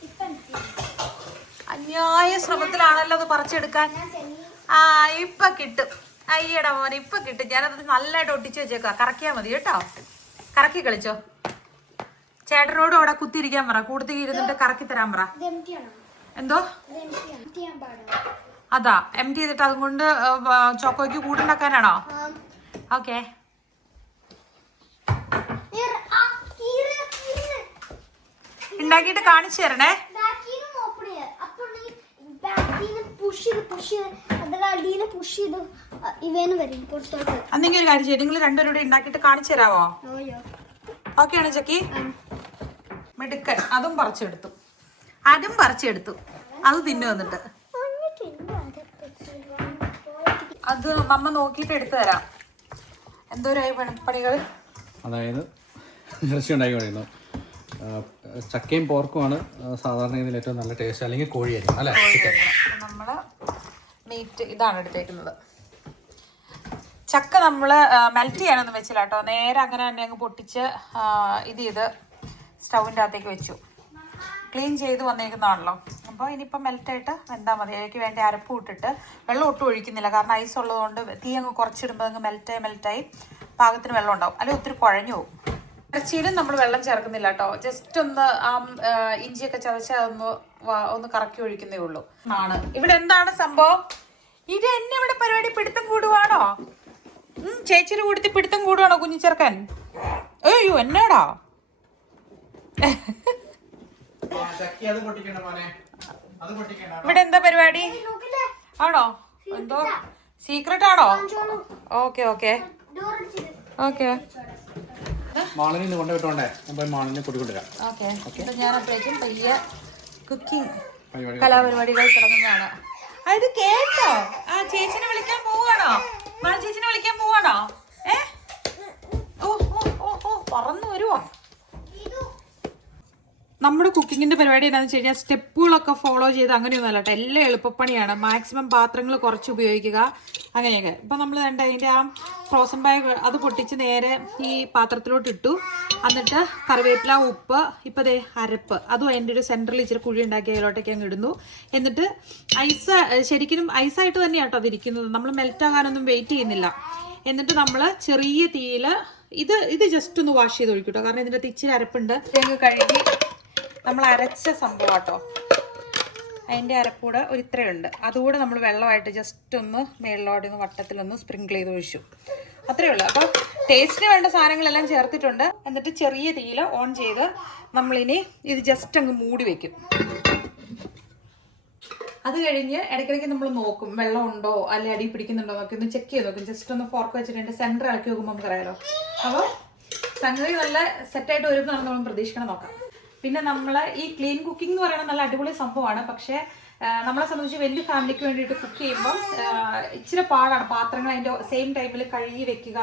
ഇപ്പൊ എനിക്ക് അന്യായ ശ്രമത്തിലാണല്ലോ അത് പറിച്ചെടുക്കാൻ. ആ ഇപ്പൊ കിട്ടും. അയ്യടാ മോനെ ഇപ്പൊ കിട്ടും. ഞാനത് നല്ലതായിട്ട് ഒട്ടിച്ച് വെച്ചേക്കാം. കറക്കിയാ മതി കേട്ടോ. കറക്കി കളിച്ചോ. ചേട്ടനോടും അവിടെ കുത്തിയിരിക്കാൻ പറ. കൂടുതൽ ഇരുന്നിട്ട് കറക്കി തരാൻ പറ. ഇത് empty ആണോ? എന്തോ ഇത് empty ചെയ്യാൻ പാടില്ല. അതാ എം ടി ചെയ്തിട്ട് അതുകൊണ്ട് ചോക്കോയ്ക്ക് കൂടുണ്ടാക്കാനാണോ? ഓക്കെ ഉണ്ടാക്കിയിട്ട് കാണിച്ചു തരണേ. അന്നെങ്കിൽ ഒരു കാര്യം ചെയ്യും, നിങ്ങൾ രണ്ടുപേരും കൂടെ ഉണ്ടാക്കിയിട്ട് കാണിച്ചു തരാവോ? ഓക്കെ ആണ് ചക്കി. മിടുക്കൻ. അതും പറിച്ചെടുത്തു. അത് തിന്നു വന്നിട്ട് അത് മമ്മ നോക്കിയിട്ട് എടുത്തു തരാം. എന്തോരായി പണികൾ. അതായത് ഇറച്ചി ഉണ്ടാക്കിക്കൊണ്ടിരുന്നു. ചക്കയും പോർക്കുമാണ് സാധാരണ ഇതിൽ ഏറ്റവും നല്ല ടേസ്റ്റ്, അല്ലെങ്കിൽ കോഴിയായിരിക്കും അല്ലേ? ചിക്കൻ. നമ്മള് മീറ്റ് ഇതാണ് എടുത്തേക്കുന്നത്. ചക്ക നമ്മൾ മെൽറ്റ് ചെയ്യാനൊന്നും വെച്ചില്ല കേട്ടോ. നേരെ അങ്ങനെ തന്നെ അങ്ങ് പൊട്ടിച്ച് ഇത് ചെയ്ത് സ്റ്റൗവിൻ്റെ അകത്തേക്ക് വെച്ചു. ക്ലീൻ ചെയ്ത് വന്നേക്കുന്നതാണല്ലോ. അപ്പോൾ ഇനിയിപ്പോൾ മെൽറ്റായിട്ട് വെന്താൽ മതി. അതിലേക്ക് വേണ്ട അരപ്പ് ഇട്ടിട്ട് വെള്ളം ഒട്ടും ഒഴിക്കുന്നില്ല. കാരണം ഐസ് ഉള്ളതുകൊണ്ട് തീ അങ്ങ് കുറച്ചിടുമ്പോൾ അങ്ങ് മെൽറ്റായി പാകത്തിന് വെള്ളം ഉണ്ടാവും. അല്ലെങ്കിൽ ഒത്തിരി കുഴഞ്ഞു പോകും. ഇറച്ചിയിലും നമ്മൾ വെള്ളം ചേർക്കുന്നില്ല കേട്ടോ. ജസ്റ്റ് ഒന്ന് ആ ഇഞ്ചിയൊക്കെ ചതച്ച് ഒന്ന് കറക്കി ഒഴിക്കുന്നേ ഉള്ളൂ. ആണ് ഇവിടെ എന്താണ് സംഭവം? ഇത് എന്നെ ഇവിടെ പരിപാടി പിടുത്തം കൂടുവാണോ? ചേച്ചിയുടെ കൂട്ടത്തിൽ പിടുത്തം കൂടുവാണോ കുഞ്ഞു ചെറുക്കൻ? അയ്യോ എന്നാടാ ഇവിടെ എന്താ പരിപാടി ആണോ? എന്തോ സീക്രട്ട് ആണോ? ഓക്കെ ഓക്കെ ഓക്കെ മാളിനെ കൊണ്ടുപോയിട്ടോണ്ടേ മാളിനെ കൂട്ടിക്കൊണ്ടുവരാം. ഓക്കെ ഞാൻ അപ്പോഴേക്കും വലിയ കുക്കിംഗ് കലാപരിപാടികൾ തുടങ്ങുന്നതാണ്. അത് കേട്ടോ? ആ ചേച്ചിനെ വിളിക്കാൻ പോവാണോ? ചേച്ചിനെ വിളിക്കാൻ പോവാണോ? പറന്നു വരുവോ? നമ്മുടെ കുക്കിങ്ങിന്റെ പരിപാടി എന്താണെന്ന് വെച്ച് കഴിഞ്ഞാൽ സ്റ്റെപ്പുകളൊക്കെ ഫോളോ ചെയ്ത് അങ്ങനെയൊന്നും അല്ല കേട്ടോ. എല്ലാം എളുപ്പപ്പണിയാണ്. മാക്സിമം പാത്രങ്ങൾ കുറച്ച് ഉപയോഗിക്കുക, അങ്ങനെയൊക്കെ. ഇപ്പം നമ്മൾ വേണ്ട അതിൻ്റെ ആ ഫ്രോസൺ ബാഗ് അത് പൊട്ടിച്ച് നേരെ ഈ പാത്രത്തിലോട്ട് ഇട്ടു. എന്നിട്ട് കറിവേപ്പില, ഉപ്പ്, ഇപ്പം ദേ അരപ്പ്, അതും അതിൻ്റെ ഒരു സെൻറ്ററിൽ ഇച്ചിരി കുഴി ഉണ്ടാക്കി അതിലോട്ടേക്ക് അങ്ങ് ഇടുന്നു. എന്നിട്ട് ശരിക്കും ഐസായിട്ട് തന്നെയാണ് കേട്ടോ അതിരിക്കുന്നത്. നമ്മൾ മെൽറ്റാകാനൊന്നും വെയിറ്റ് ചെയ്യുന്നില്ല. എന്നിട്ട് നമ്മൾ ചെറിയ തീയിൽ ഇത് ജസ്റ്റ് ഒന്ന് വാഷ് ചെയ്ത് ഒഴിക്കും കേട്ടോ. കാരണം ഇതിൻ്റെ ഇച്ചിരി അരപ്പുണ്ട്. തേങ്ങ കഴുകി നമ്മൾ അരച്ച സംഭവം കേട്ടോ. അതിൻ്റെ അരപ്പൂടെ ഒരു ഇത്രയുണ്ട്. അതുകൂടെ നമ്മൾ വെള്ളമായിട്ട് ജസ്റ്റ് ഒന്ന് മേളിലോട്ട് വട്ടത്തിലൊന്ന് സ്പ്രിങ്കിൾ ചെയ്ത് ഒഴിച്ചു. അത്രയേ ഉള്ളൂ. അപ്പോൾ ടേസ്റ്റിന് വേണ്ട സാധനങ്ങളെല്ലാം ചേർത്തിട്ടുണ്ട്. എന്നിട്ട് ചെറിയ തീയിൽ ഓൺ ചെയ്ത് നമ്മളിനി ഇത് ജസ്റ്റ് അങ്ങ് മൂടി വയ്ക്കും. അത് കഴിഞ്ഞ് ഇടയ്ക്കിടയ്ക്ക് നമ്മൾ നോക്കും വെള്ളം ഉണ്ടോ അല്ലെങ്കിൽ അടി പിടിക്കുന്നുണ്ടോ എന്നൊക്കെ ഒന്ന് ചെക്ക് ചെയ്ത് നോക്കും. ജസ്റ്റ് ഒന്ന് ഫോർക്ക് വെച്ചിട്ട് എൻ്റെ സെൻറ്റർ ഇളക്കി നോക്കുമ്പോൾ നമുക്കറിയാലോ. അപ്പോൾ സംഗതി നല്ല സെറ്റായിട്ട് വരുന്നതാണ് നമ്മൾ പ്രതീക്ഷിക്കണം. നോക്കാം. പിന്നെ നമ്മൾ ഈ ക്ലീൻ കുക്കിംഗ് എന്ന് പറയുന്നത് നല്ല അടിപൊളി സംഭവമാണ്. പക്ഷേ നമ്മളെ സംബന്ധിച്ച് വലിയ ഫാമിലിക്ക് വേണ്ടിയിട്ട് കുക്ക് ചെയ്യുമ്പം ഇച്ചിരി പാടാണ്. പാത്രങ്ങൾ അതിൻ്റെ സെയിം ടൈമിൽ കഴുകി വെക്കുക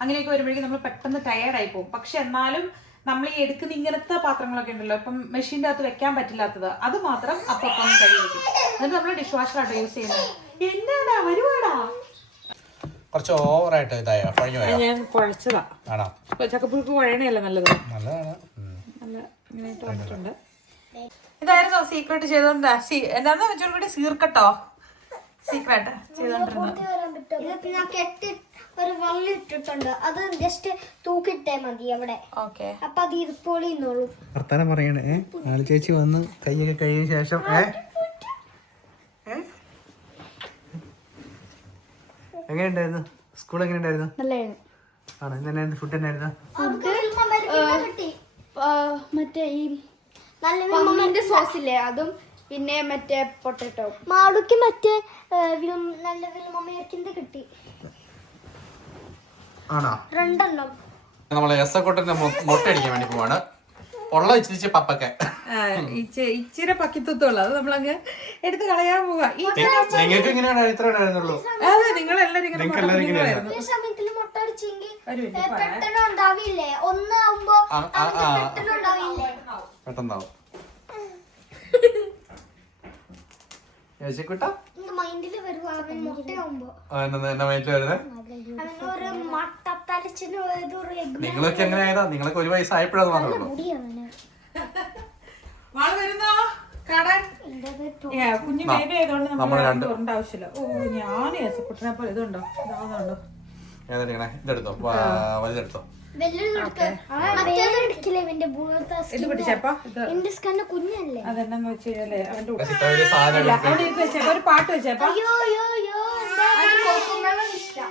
അങ്ങനെയൊക്കെ വരുമ്പോഴേക്കും നമ്മൾ പെട്ടെന്ന് ടയേർഡായി പോകും. പക്ഷെ എന്നാലും നമ്മൾ ഈ എടുക്കുന്ന ഇങ്ങനത്തെ പാത്രങ്ങളൊക്കെ ഉണ്ടല്ലോ, ഇപ്പം മെഷീൻ്റെ അകത്ത് വെക്കാൻ പറ്റില്ലാത്തത്, അത് മാത്രം അപ്പം കഴുകി വെക്കും. എന്നിട്ട് നമ്മൾ ഡിഷ് വാഷറായിട്ട് യൂസ് ചെയ്യുന്നത്. എന്നാടാ വരുവാടാ? കുറച്ച് ഓവറായിട്ട് ഇതായോ? ഞാൻ കുഴച്ചതാ. ചക്കപ്പുഴുക്ക് കുഴയണയല്ല നല്ലത്. നല്ലതാണ്. നല്ല ഇങ്ങനെയായിട്ട് വന്നിട്ടുണ്ട്. ഇതായിരുന്നു സീക്രട്ട് ചെയ്തോണ്ടാ. എന്താന്ന് വെച്ചോട്ടെ സീർക്കട്ടോ സീക്രട്ട് ചെയ്തോണ്ടിരുന്നത്. ഒരു വള്ളി ഇട്ടിട്ടുണ്ട്. അത് ജസ്റ്റ് തൂക്കിട്ടേ മതി അവിടെ. ഓക്കെ. അപ്പൊ അത് ഇതുപോലെ ഇന്നോളൂ. വർത്താനം പറയണേ. ചേച്ചി വന്ന് കൈയൊക്കെ കഴിയ ശേഷം എങ്ങനെയുണ്ടായിരുന്നു? സ്കൂൾ എങ്ങനെയുണ്ടായിരുന്നു? ആണ്. എങ്ങനെയായിരുന്നു ഫുഡ്? എന്നായിരുന്നു മറ്റേ ഈ പമ്മിന്റെ സോസില്ലേ അതും പിന്നെ മറ്റേ പൊട്ടറ്റോ. മാടുക്ക് മറ്റേ നല്ല വിൽമമ്മയർക്കിന്റെ കിട്ടി. ആണോ? 2 എണ്ണം. നമ്മളെ എസക്കോട്ടന്റെ മുട്ട അടിക്കാൻ വേണ്ടി പോവാണ്. ഉള്ള ഇച്ചിരി പപ്പൊക്കെ ഇച്ചിരി പക്കിത്തുള്ള അത് നമ്മളങ്ങ് എടുത്ത് കളയാൻ പോവാ. നിങ്ങൾക്ക് ഇങ്ങനെ ഇത്ര ഉണ്ടായിരുന്നുള്ളൂ. അതെ നിങ്ങളെല്ലാരും ഈ സമയത്തിൽ മുട്ട അടിച്ചെങ്കിൽ പെട്ടെന്ന് ഉണ്ടാവില്ലേ? ഒന്നാവുമ്പോ പെട്ടെന്ന് ഉണ്ടാവില്ലേ? പെട്ടെന്നാവും. മൈൻഡില് വരുവാ അവൻ മുട്ടയാവുമ്പോ എന്നാ മൈൻഡ് വരുന്നത്? അവനൊരു മട്ടത്തലച്ചിന് ഏതൊരു egg നിങ്ങളൊക്കെ എങ്ങനെ ആയതാ? നിങ്ങളൊക്കെ ഒരു വയസ്സായപ്പോഴത് മാത്രമേ ഉള്ളൂ. മുടി അവന്. വാള് വരുന്നോ കാണാൻ? കുഞ്ഞു ബേബി ആയതുകൊണ്ട് നമ്മൾ വരേണ്ട ആവശ്യമില്ല. ഓ ഞാൻ യേശുക്കുട്ടനെ പോലെ ഇതുണ്ടോ ഇതാവുന്നുണ്ടോ? ഏതെടുക്കണേ? ഇതെടുത്തോ, വലുതെടുത്തോ. ഇത് പിടിച്ചപ്പാ കുഞ്ഞല്ലേ അതെന്നാന്ന് വെച്ച് കഴിഞ്ഞാല് അവന്റെ കൂടെ ഒരു സാധനം അവിടെ ഇത് വെച്ചേപ്പാ, ഒരു പാട്ട് വെച്ചേപ്പാ. അയ്യോ അയ്യോ അയ്യോ ഇഷ്ടം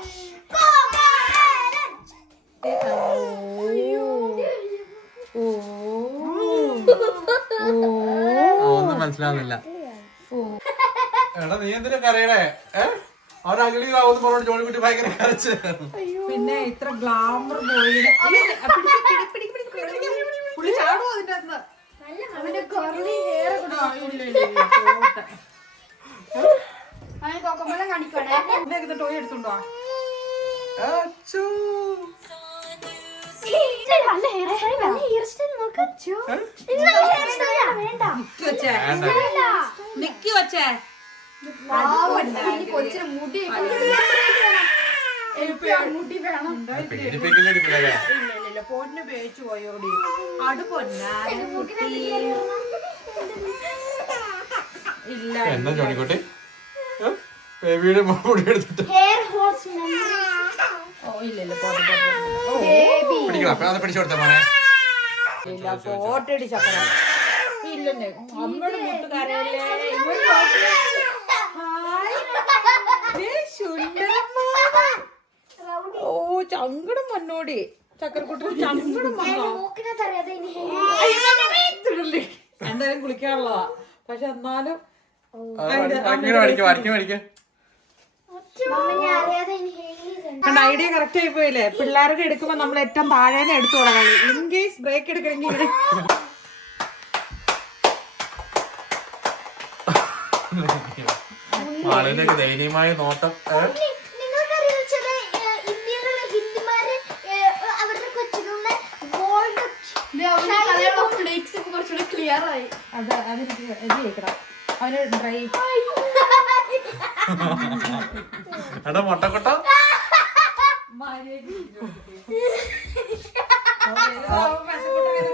ഒന്നും മനസ്സിലാവുന്നില്ല. എടാ നീ എന്തിനാ കരയണേ? അവരകലിയാവുന്ന പറഞ്ഞോണ്ട് ജോണിക്കുട്ടി ഭയങ്കര കരച്ച്. പിന്നെ ഇത്ര ഗ്ലാമർ ബോയിന് പുള്ളി ചാടുവോ അതിന്റെ അകത്ത്? അവന്റെ curly hair ഒക്കെ ടോയ് എടുത്തുണ്ടോ? നിക്കി വച്ചേ പൊന്നു പേച്ചു പോയോടി അടു പൊന്നാടി ഇല്ല എന്താ ജോണിക്കുട്ടി ബേബിയുടെ മുടി എടുത്തിട്ട് ഓ ഇല്ലല്ലോ പിടിക്കണം. അപ്പൊ അത് പിടിച്ചു കൊടുത്ത മോനെ. ഇല്ല പോട്ടടി ചക്കര ഇല്ലെന്നെ അമ്മയുടെ മുട്ടുകാരല്ലേ ഓ ചങ്കടം വന്നോടി ചക്കരക്കുട്ടി ചങ്കടം വന്നോ എന്തായാലും കുളിക്കാനുള്ളതാ പക്ഷെ എന്നാലും ഐഡിയ കറക്റ്റ് ആയി പോയില്ലേ പിള്ളേർക്ക് എടുക്കുമ്പോ നമ്മൾ ഏറ്റവും താഴേനെ എടുത്തു തുടങ്ങി ഇൻ കേസ് ബ്രേക്ക് എടുക്കണമെങ്കിൽ ആളിനൊക്കെ ദയനീയമായ നോട്ടം. ക്ലിയർ ആയി അത് അതെനിക്ക് ഇത് കേൾക്കണം അവന് ഡ്രൈ എടാ മുട്ടക്കൊട്ട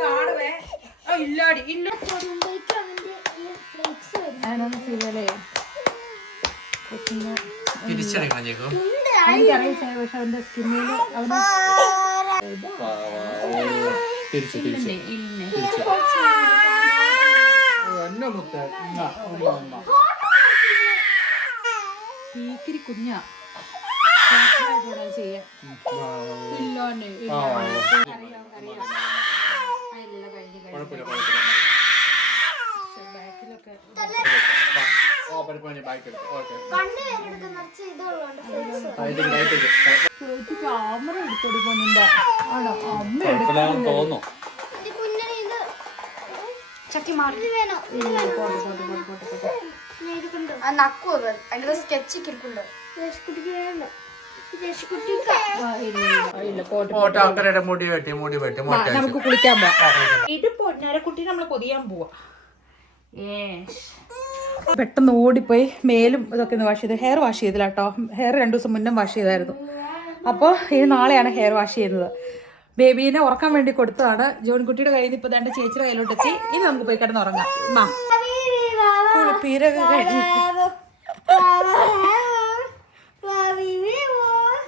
കാണുവേ ഇല്ലാടി ഇല്ല തിരിച്ചടിക്കണം ചേക്കോ. എനിക്കറിയാം പക്ഷെ അവന്റെ സ്കിന്നില് അവന് തിരിച്ചു തിരിച്ചു ഈക്കിരി കുഞ്ഞാ ചെയ്യാൻ ഇല്ലോന്നെ ക്യാമറ എടുത്തോടി പോന്നിന്റെ ആണോ അമ്മ തോന്നുന്നു. ചക്കി മാറി നക്കു അതിന്റെ സ്കെച്ച് കിരിക്കുണ്ടോ മുടി വെട്ടി നമുക്ക് കുളിക്കാൻ പോവാം ഇത് പൊന്നാരക്കുട്ടി നമ്മള് പൊതിയാൻ പോവാ പെട്ടെന്ന് ഓടിപ്പോയി മേലും ഇതൊക്കെ ഒന്ന് വാഷ് ചെയ്ത് ഹെയർ വാഷ് ചെയ്തില്ല കേട്ടോ ഹെയർ 2 ദിവസം മുന്നേ വാഷ് ചെയ്തായിരുന്നു അപ്പോൾ ഇനി നാളെയാണ് ഹെയർ വാഷ് ചെയ്യുന്നത് ബേബീനെ ഉറക്കാൻ വേണ്ടി കൊടുത്തതാണ് ജോൺകുട്ടിയുടെ കയ്യിൽ നിന്ന് ഇപ്പോൾ ദാണ്ട് ചേച്ചിയുടെ കയ്യിലോട്ട് എത്തി ഇനി നമുക്ക് പോയി കിടന്ന് ഉറങ്ങാം കുളിപ്പീരൊക്കെ കഴിഞ്ഞു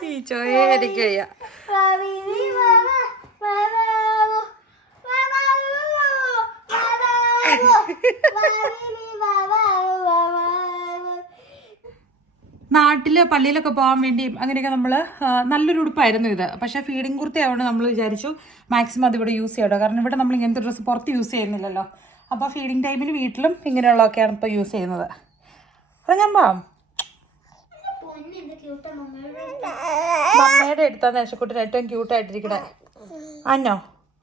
ഈ ചോയ എനിക്ക് വയ്യ നാട്ടില് പള്ളിയിലൊക്കെ പോകാൻ വേണ്ടിയും അങ്ങനെയൊക്കെ നമ്മൾ നല്ലൊരു ഉടുപ്പായിരുന്നു ഇത് പക്ഷേ ഫീഡിങ് കുർത്തി ആയതുകൊണ്ട് നമ്മൾ വിചാരിച്ചു മാക്സിമം അതിവിടെ യൂസ് ചെയ്യട്ടോ കാരണം ഇവിടെ നമ്മൾ ഇങ്ങനത്തെ ഡ്രസ്സ് പുറത്ത് യൂസ് ചെയ്യുന്നില്ലല്ലോ അപ്പോൾ ഫീഡിങ് ടൈമിന് വീട്ടിലും ഇങ്ങനെയുള്ളതൊക്കെയാണ് ഇപ്പോൾ യൂസ് ചെയ്യുന്നത് ഞാൻ പോവാം മമ്മയുടെ എടുത്താന്ന് യേശുക്കുട്ടിന് ഏറ്റവും ക്യൂട്ടായിട്ടിരിക്കണേ അന്നോ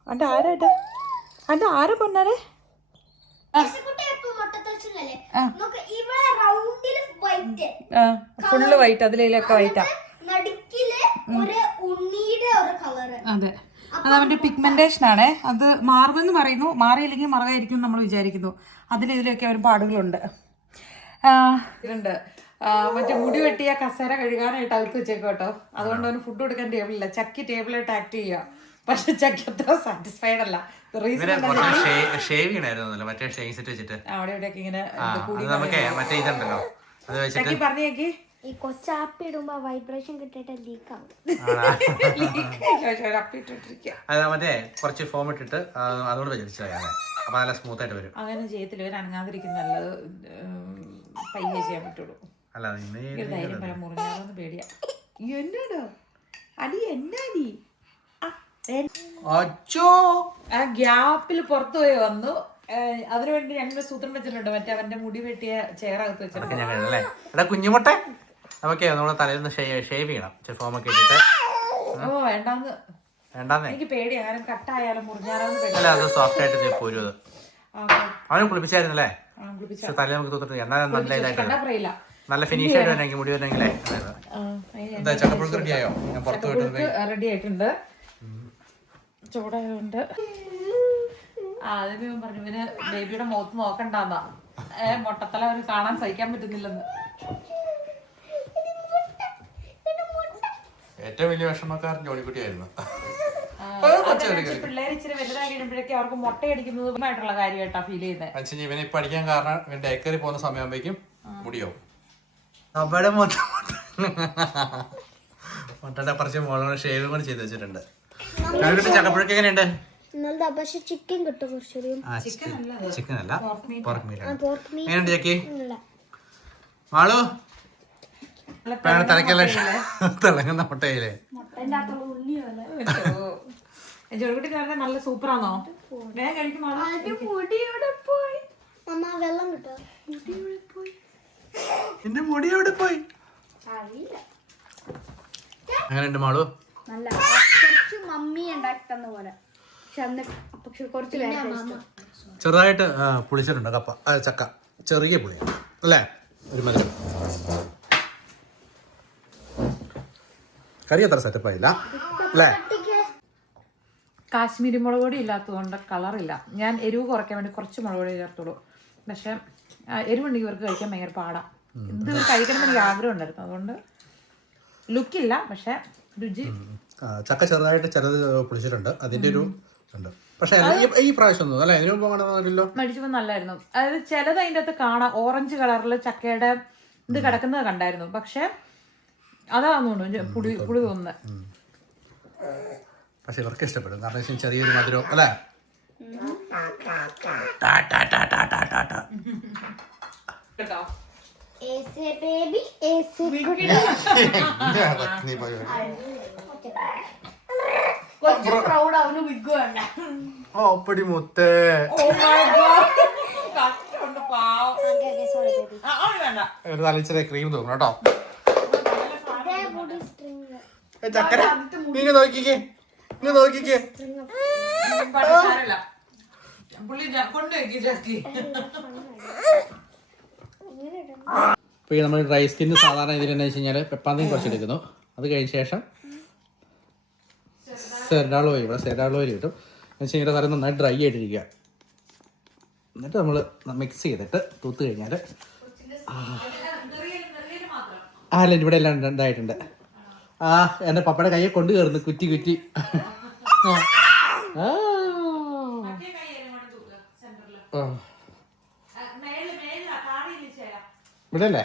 അൻ്റെ ആരായിട്ട് അൻ്റെ ആരാ പൊന്നാരെ ഫുള്ള് വൈറ്റ് അതിലൊക്കെ വൈറ്റാ അതെ അത് അവന്റെ പിഗ്മെന്റേഷൻ ആണേ അത് മാറുമെന്ന് പറയുന്നു മാറിയില്ലെങ്കിൽ മറകായിരിക്കും നമ്മൾ വിചാരിക്കുന്നു അതിലിതിലൊക്കെ ഒരു പാടുകളുണ്ട് ഇതുണ്ട് മറ്റേ മുടി വെട്ടിയ കസേര കഴുകാനായിട്ട് അകത്ത് വെച്ചേക്കും കേട്ടോ. അതുകൊണ്ട് അവന് ഫുഡ് കൊടുക്കാൻ ടേബിളില്ല. ചക്കി ടേബിളായിട്ട് ആക്ട് ചെയ്യുക. പക്ഷെ ചക്കി അത്ര സാറ്റിസ്ഫൈഡ് അല്ല. റീസൺ അവിടെ ഇവിടെയൊക്കെ ഇങ്ങനെ ചക്കി പറഞ്ഞേക്ക് ഈ കൊച്ചാപ്പി ഇടുമ്പോ വൈബ്രേഷൻ കിട്ടിയിട്ട് ലീക്കാവും. മറ്റേ കുറച്ച് ഫോം ഇട്ടിട്ട് അതുകൊണ്ട് വെച്ചിട്ട് അപ്പൊ നല്ല സ്മൂത്ത് ആയിട്ട് വരും. അങ്ങനെ ചെയ്യത്തില്ല, ഒരു അനങ്ങാതിരിക്കും നല്ലത്. പയ്യെ ചെയ്യാൻ പറ്റുള്ളൂ. അല്ല ധൈര്യം പറയാൻ മുറിഞ്ഞാറൊന്ന് പേടിയാ. എന്നോടോ അടി എന്നാടി ആ ഗ്യാപ്പിൽ പുറത്തു പോയി വന്നു. അതിനുവേണ്ടി ഞങ്ങൾ സൂത്രം വെച്ചിട്ടുണ്ട്. മറ്റേ അവന്റെ മുടി വെട്ടിയ ചെയറകത്ത് വെച്ചിട്ടുണ്ട്. കുഞ്ഞുമുട്ടെ നമുക്ക് നമ്മളെ തലേന്ന് ഷേവ് ചെയ്യണം. ഫോമൊക്കെ ഇട്ടിട്ട്. ഓ വേണ്ടാന്ന് എനിക്ക് പേടി. അങ്ങനെ കട്ടായാലും മുറിഞ്ഞാറോന്ന് പേടി. അല്ല അത് സോഫ്റ്റ് ആയിട്ട് പോരും. അത് അവനെ കുളിപ്പിച്ചായിരുന്നല്ലേ? തലേ നമുക്ക് തോന്നിട്ട് എന്നാലും നല്ല ഇതായിട്ട് നല്ല ഫിനിഷ് ആയിട്ട് വരണമെങ്കിൽ മുടി വരണമെങ്കിലേ. ചക്കപ്പുഴുക്ക് റെഡിയായോ? ഞാൻ പുറത്ത് പോയിട്ട് റെഡി ആയിട്ടുണ്ട്. ചൂടായതുകൊണ്ട് ആദ്യമേ പറഞ്ഞു ഇവന് ബേബിയുടെ മുഖത്ത് നോക്കണ്ടെന്നാ. മൊട്ടത്തല അവന് കാണാൻ സഹിക്കാൻ പറ്റുന്നില്ലെന്ന്. ഏറ്റവും വലിയ വിഷമക്കാരൻ ജോണിക്കുട്ടിയായിരുന്നു. പിള്ളേർ ഇച്ചിരി വലുതായി കഴിയുമ്പോഴേക്കും അവർക്ക് മുട്ടയടിക്കുന്നതുമായിട്ടുള്ള കാര്യമായിട്ടാ ഫീൽ ചെയ്യുന്നത്. ഇവനെ പഠിക്കാൻ കാരണം ഇവൻ ഡേക്കറി പോകുന്ന സമയമാകുമ്പോഴേക്കും മുടിയാവും. അവിടെ മുട്ടയുടെ കുറച്ച് മോളോട് ഷേവ് കൂടെ ചെയ്ത് വെച്ചിട്ടുണ്ട്. ചക്കപ്പുഴക്ക് എങ്ങനെയുണ്ട്? ചിക്കൻ കിട്ടും. ചിക്കൻ അല്ല, പോർക്ക് മീറ്റ്. എങ്ങനെയുണ്ട് ചക്കി? മാളു തലക്കല്ല തിളങ്ങുന്ന മുട്ടയില്ലേ? നല്ല സൂപ്പറാണോ? വേഗം കഴിക്കും. വെള്ളം കിട്ടോ? എന്റെ മുടി എവിടെ പോയി? അങ്ങനെയുണ്ട് മാളു? മമ്മി ഉണ്ടാക്കി തന്ന പോലെ. ചെറുതായിട്ട് പുളിച്ചിട്ടുണ്ട് ചക്ക. ചെറിയ പുളി അല്ലേ? ഒരു മധുരം. കറി അത്ര സെറ്റപ്പ് ആയില്ല അല്ലേ? കാശ്മീരി മുളക് പൊടി ഇല്ലാത്തതുകൊണ്ട് കളറില്ല. ഞാൻ എരിവ് കുറയ്ക്കാൻ വേണ്ടി കുറച്ച് മുളക് പൊടി ചേർത്തുള്ളൂ. പക്ഷെ എരിവുണ്ടെങ്കിൽ ഇവർക്ക് കഴിക്കാൻ ഭയങ്കര പാടാ. എന്ത് കഴിക്കണം എനിക്ക് ആഗ്രഹം ഉണ്ടായിരുന്നു. അതുകൊണ്ട് ലുക്കില്ല, പക്ഷെ രുചി. ചക്ക ചെറുതായിട്ട് ചിലത് പുളിച്ചിട്ടുണ്ട്. അതിന്റെ ഒരു ഉണ്ട്. പക്ഷെ ഈ പ്രാവശ്യം ഒന്നും അല്ലെ ഇതിനു മുമ്പ് മേടിച്ചപ്പോ നല്ലായിരുന്നു. അതായത് ചിലത് അതിൻ്റെ അകത്ത് കാണാം ഓറഞ്ച് കളറിൽ ചക്കയുടെ ഇത് കിടക്കുന്നത് കണ്ടായിരുന്നു. പക്ഷെ അതാന്ന് തോന്നുന്നു പുളി തോന്നുന്നത്. പക്ഷെ ഇവർക്ക് ഇഷ്ടപ്പെടും. കാരണം ചെറിയൊരു മധുരം അല്ലേ? ഓപ്പടി മുത്തേ. തലച്ചിരി ക്രീം തോന്നും കേട്ടോ. ചക്കര നീ നോക്കിക്കേ, ഇങ്ങ് നോക്കിക്കേ. ഇപ്പൊ നമ്മൾ ഡ്രൈ സ്കിന്ന് സാധാരണ ഇതിലെന്ന് വെച്ച് കഴിഞ്ഞാൽ പെപ്പാന്തിയും കുറച്ചെടുക്കുന്നു. അത് കഴിഞ്ഞ ശേഷം സെഡാൾ ഓയിൽ, ഇവിടെ സെഡാൾ ഓയിൽ കിട്ടും. എന്ന് വെച്ച് കഴിഞ്ഞാൽ തല നന്നായിട്ട് ഡ്രൈ ആയിട്ടിരിക്കുക. എന്നിട്ട് നമ്മൾ മിക്സ് ചെയ്തിട്ട് തൂത്ത് കഴിഞ്ഞാൽ അല്ല ഇവിടെ എല്ലാം ഉണ്ടായിട്ടുണ്ട്. എൻ്റെ പപ്പയുടെ കയ്യെ കൊണ്ട് കയറുന്നു കുറ്റി കുറ്റി. ഇവിടെ അല്ലേ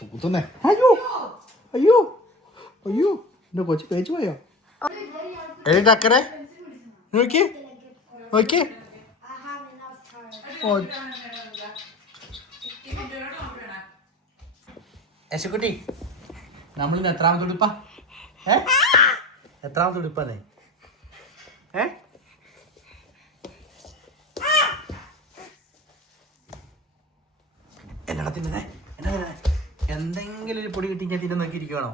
തൂത്തുന്നേ? അയ്യോ അയ്യോ അയ്യോ എൻ്റെ കൊച്ചു പേച്ചു പോയോ? ചക്കരെ നോക്കി നോക്കി. യശുക്കുട്ടി നമ്മളിന്ന് എത്രാമത്തെ ഉടുപ്പാ? എത്രാമത്തെ ഉടുപ്പാന്നേ? എന്നടാ തിന്നെ എന്നാ എന്തെങ്കിലും ഒരു പൊടി കിട്ടി ഞാൻ തിന്നെ നോക്കിയിരിക്കുവാണോ?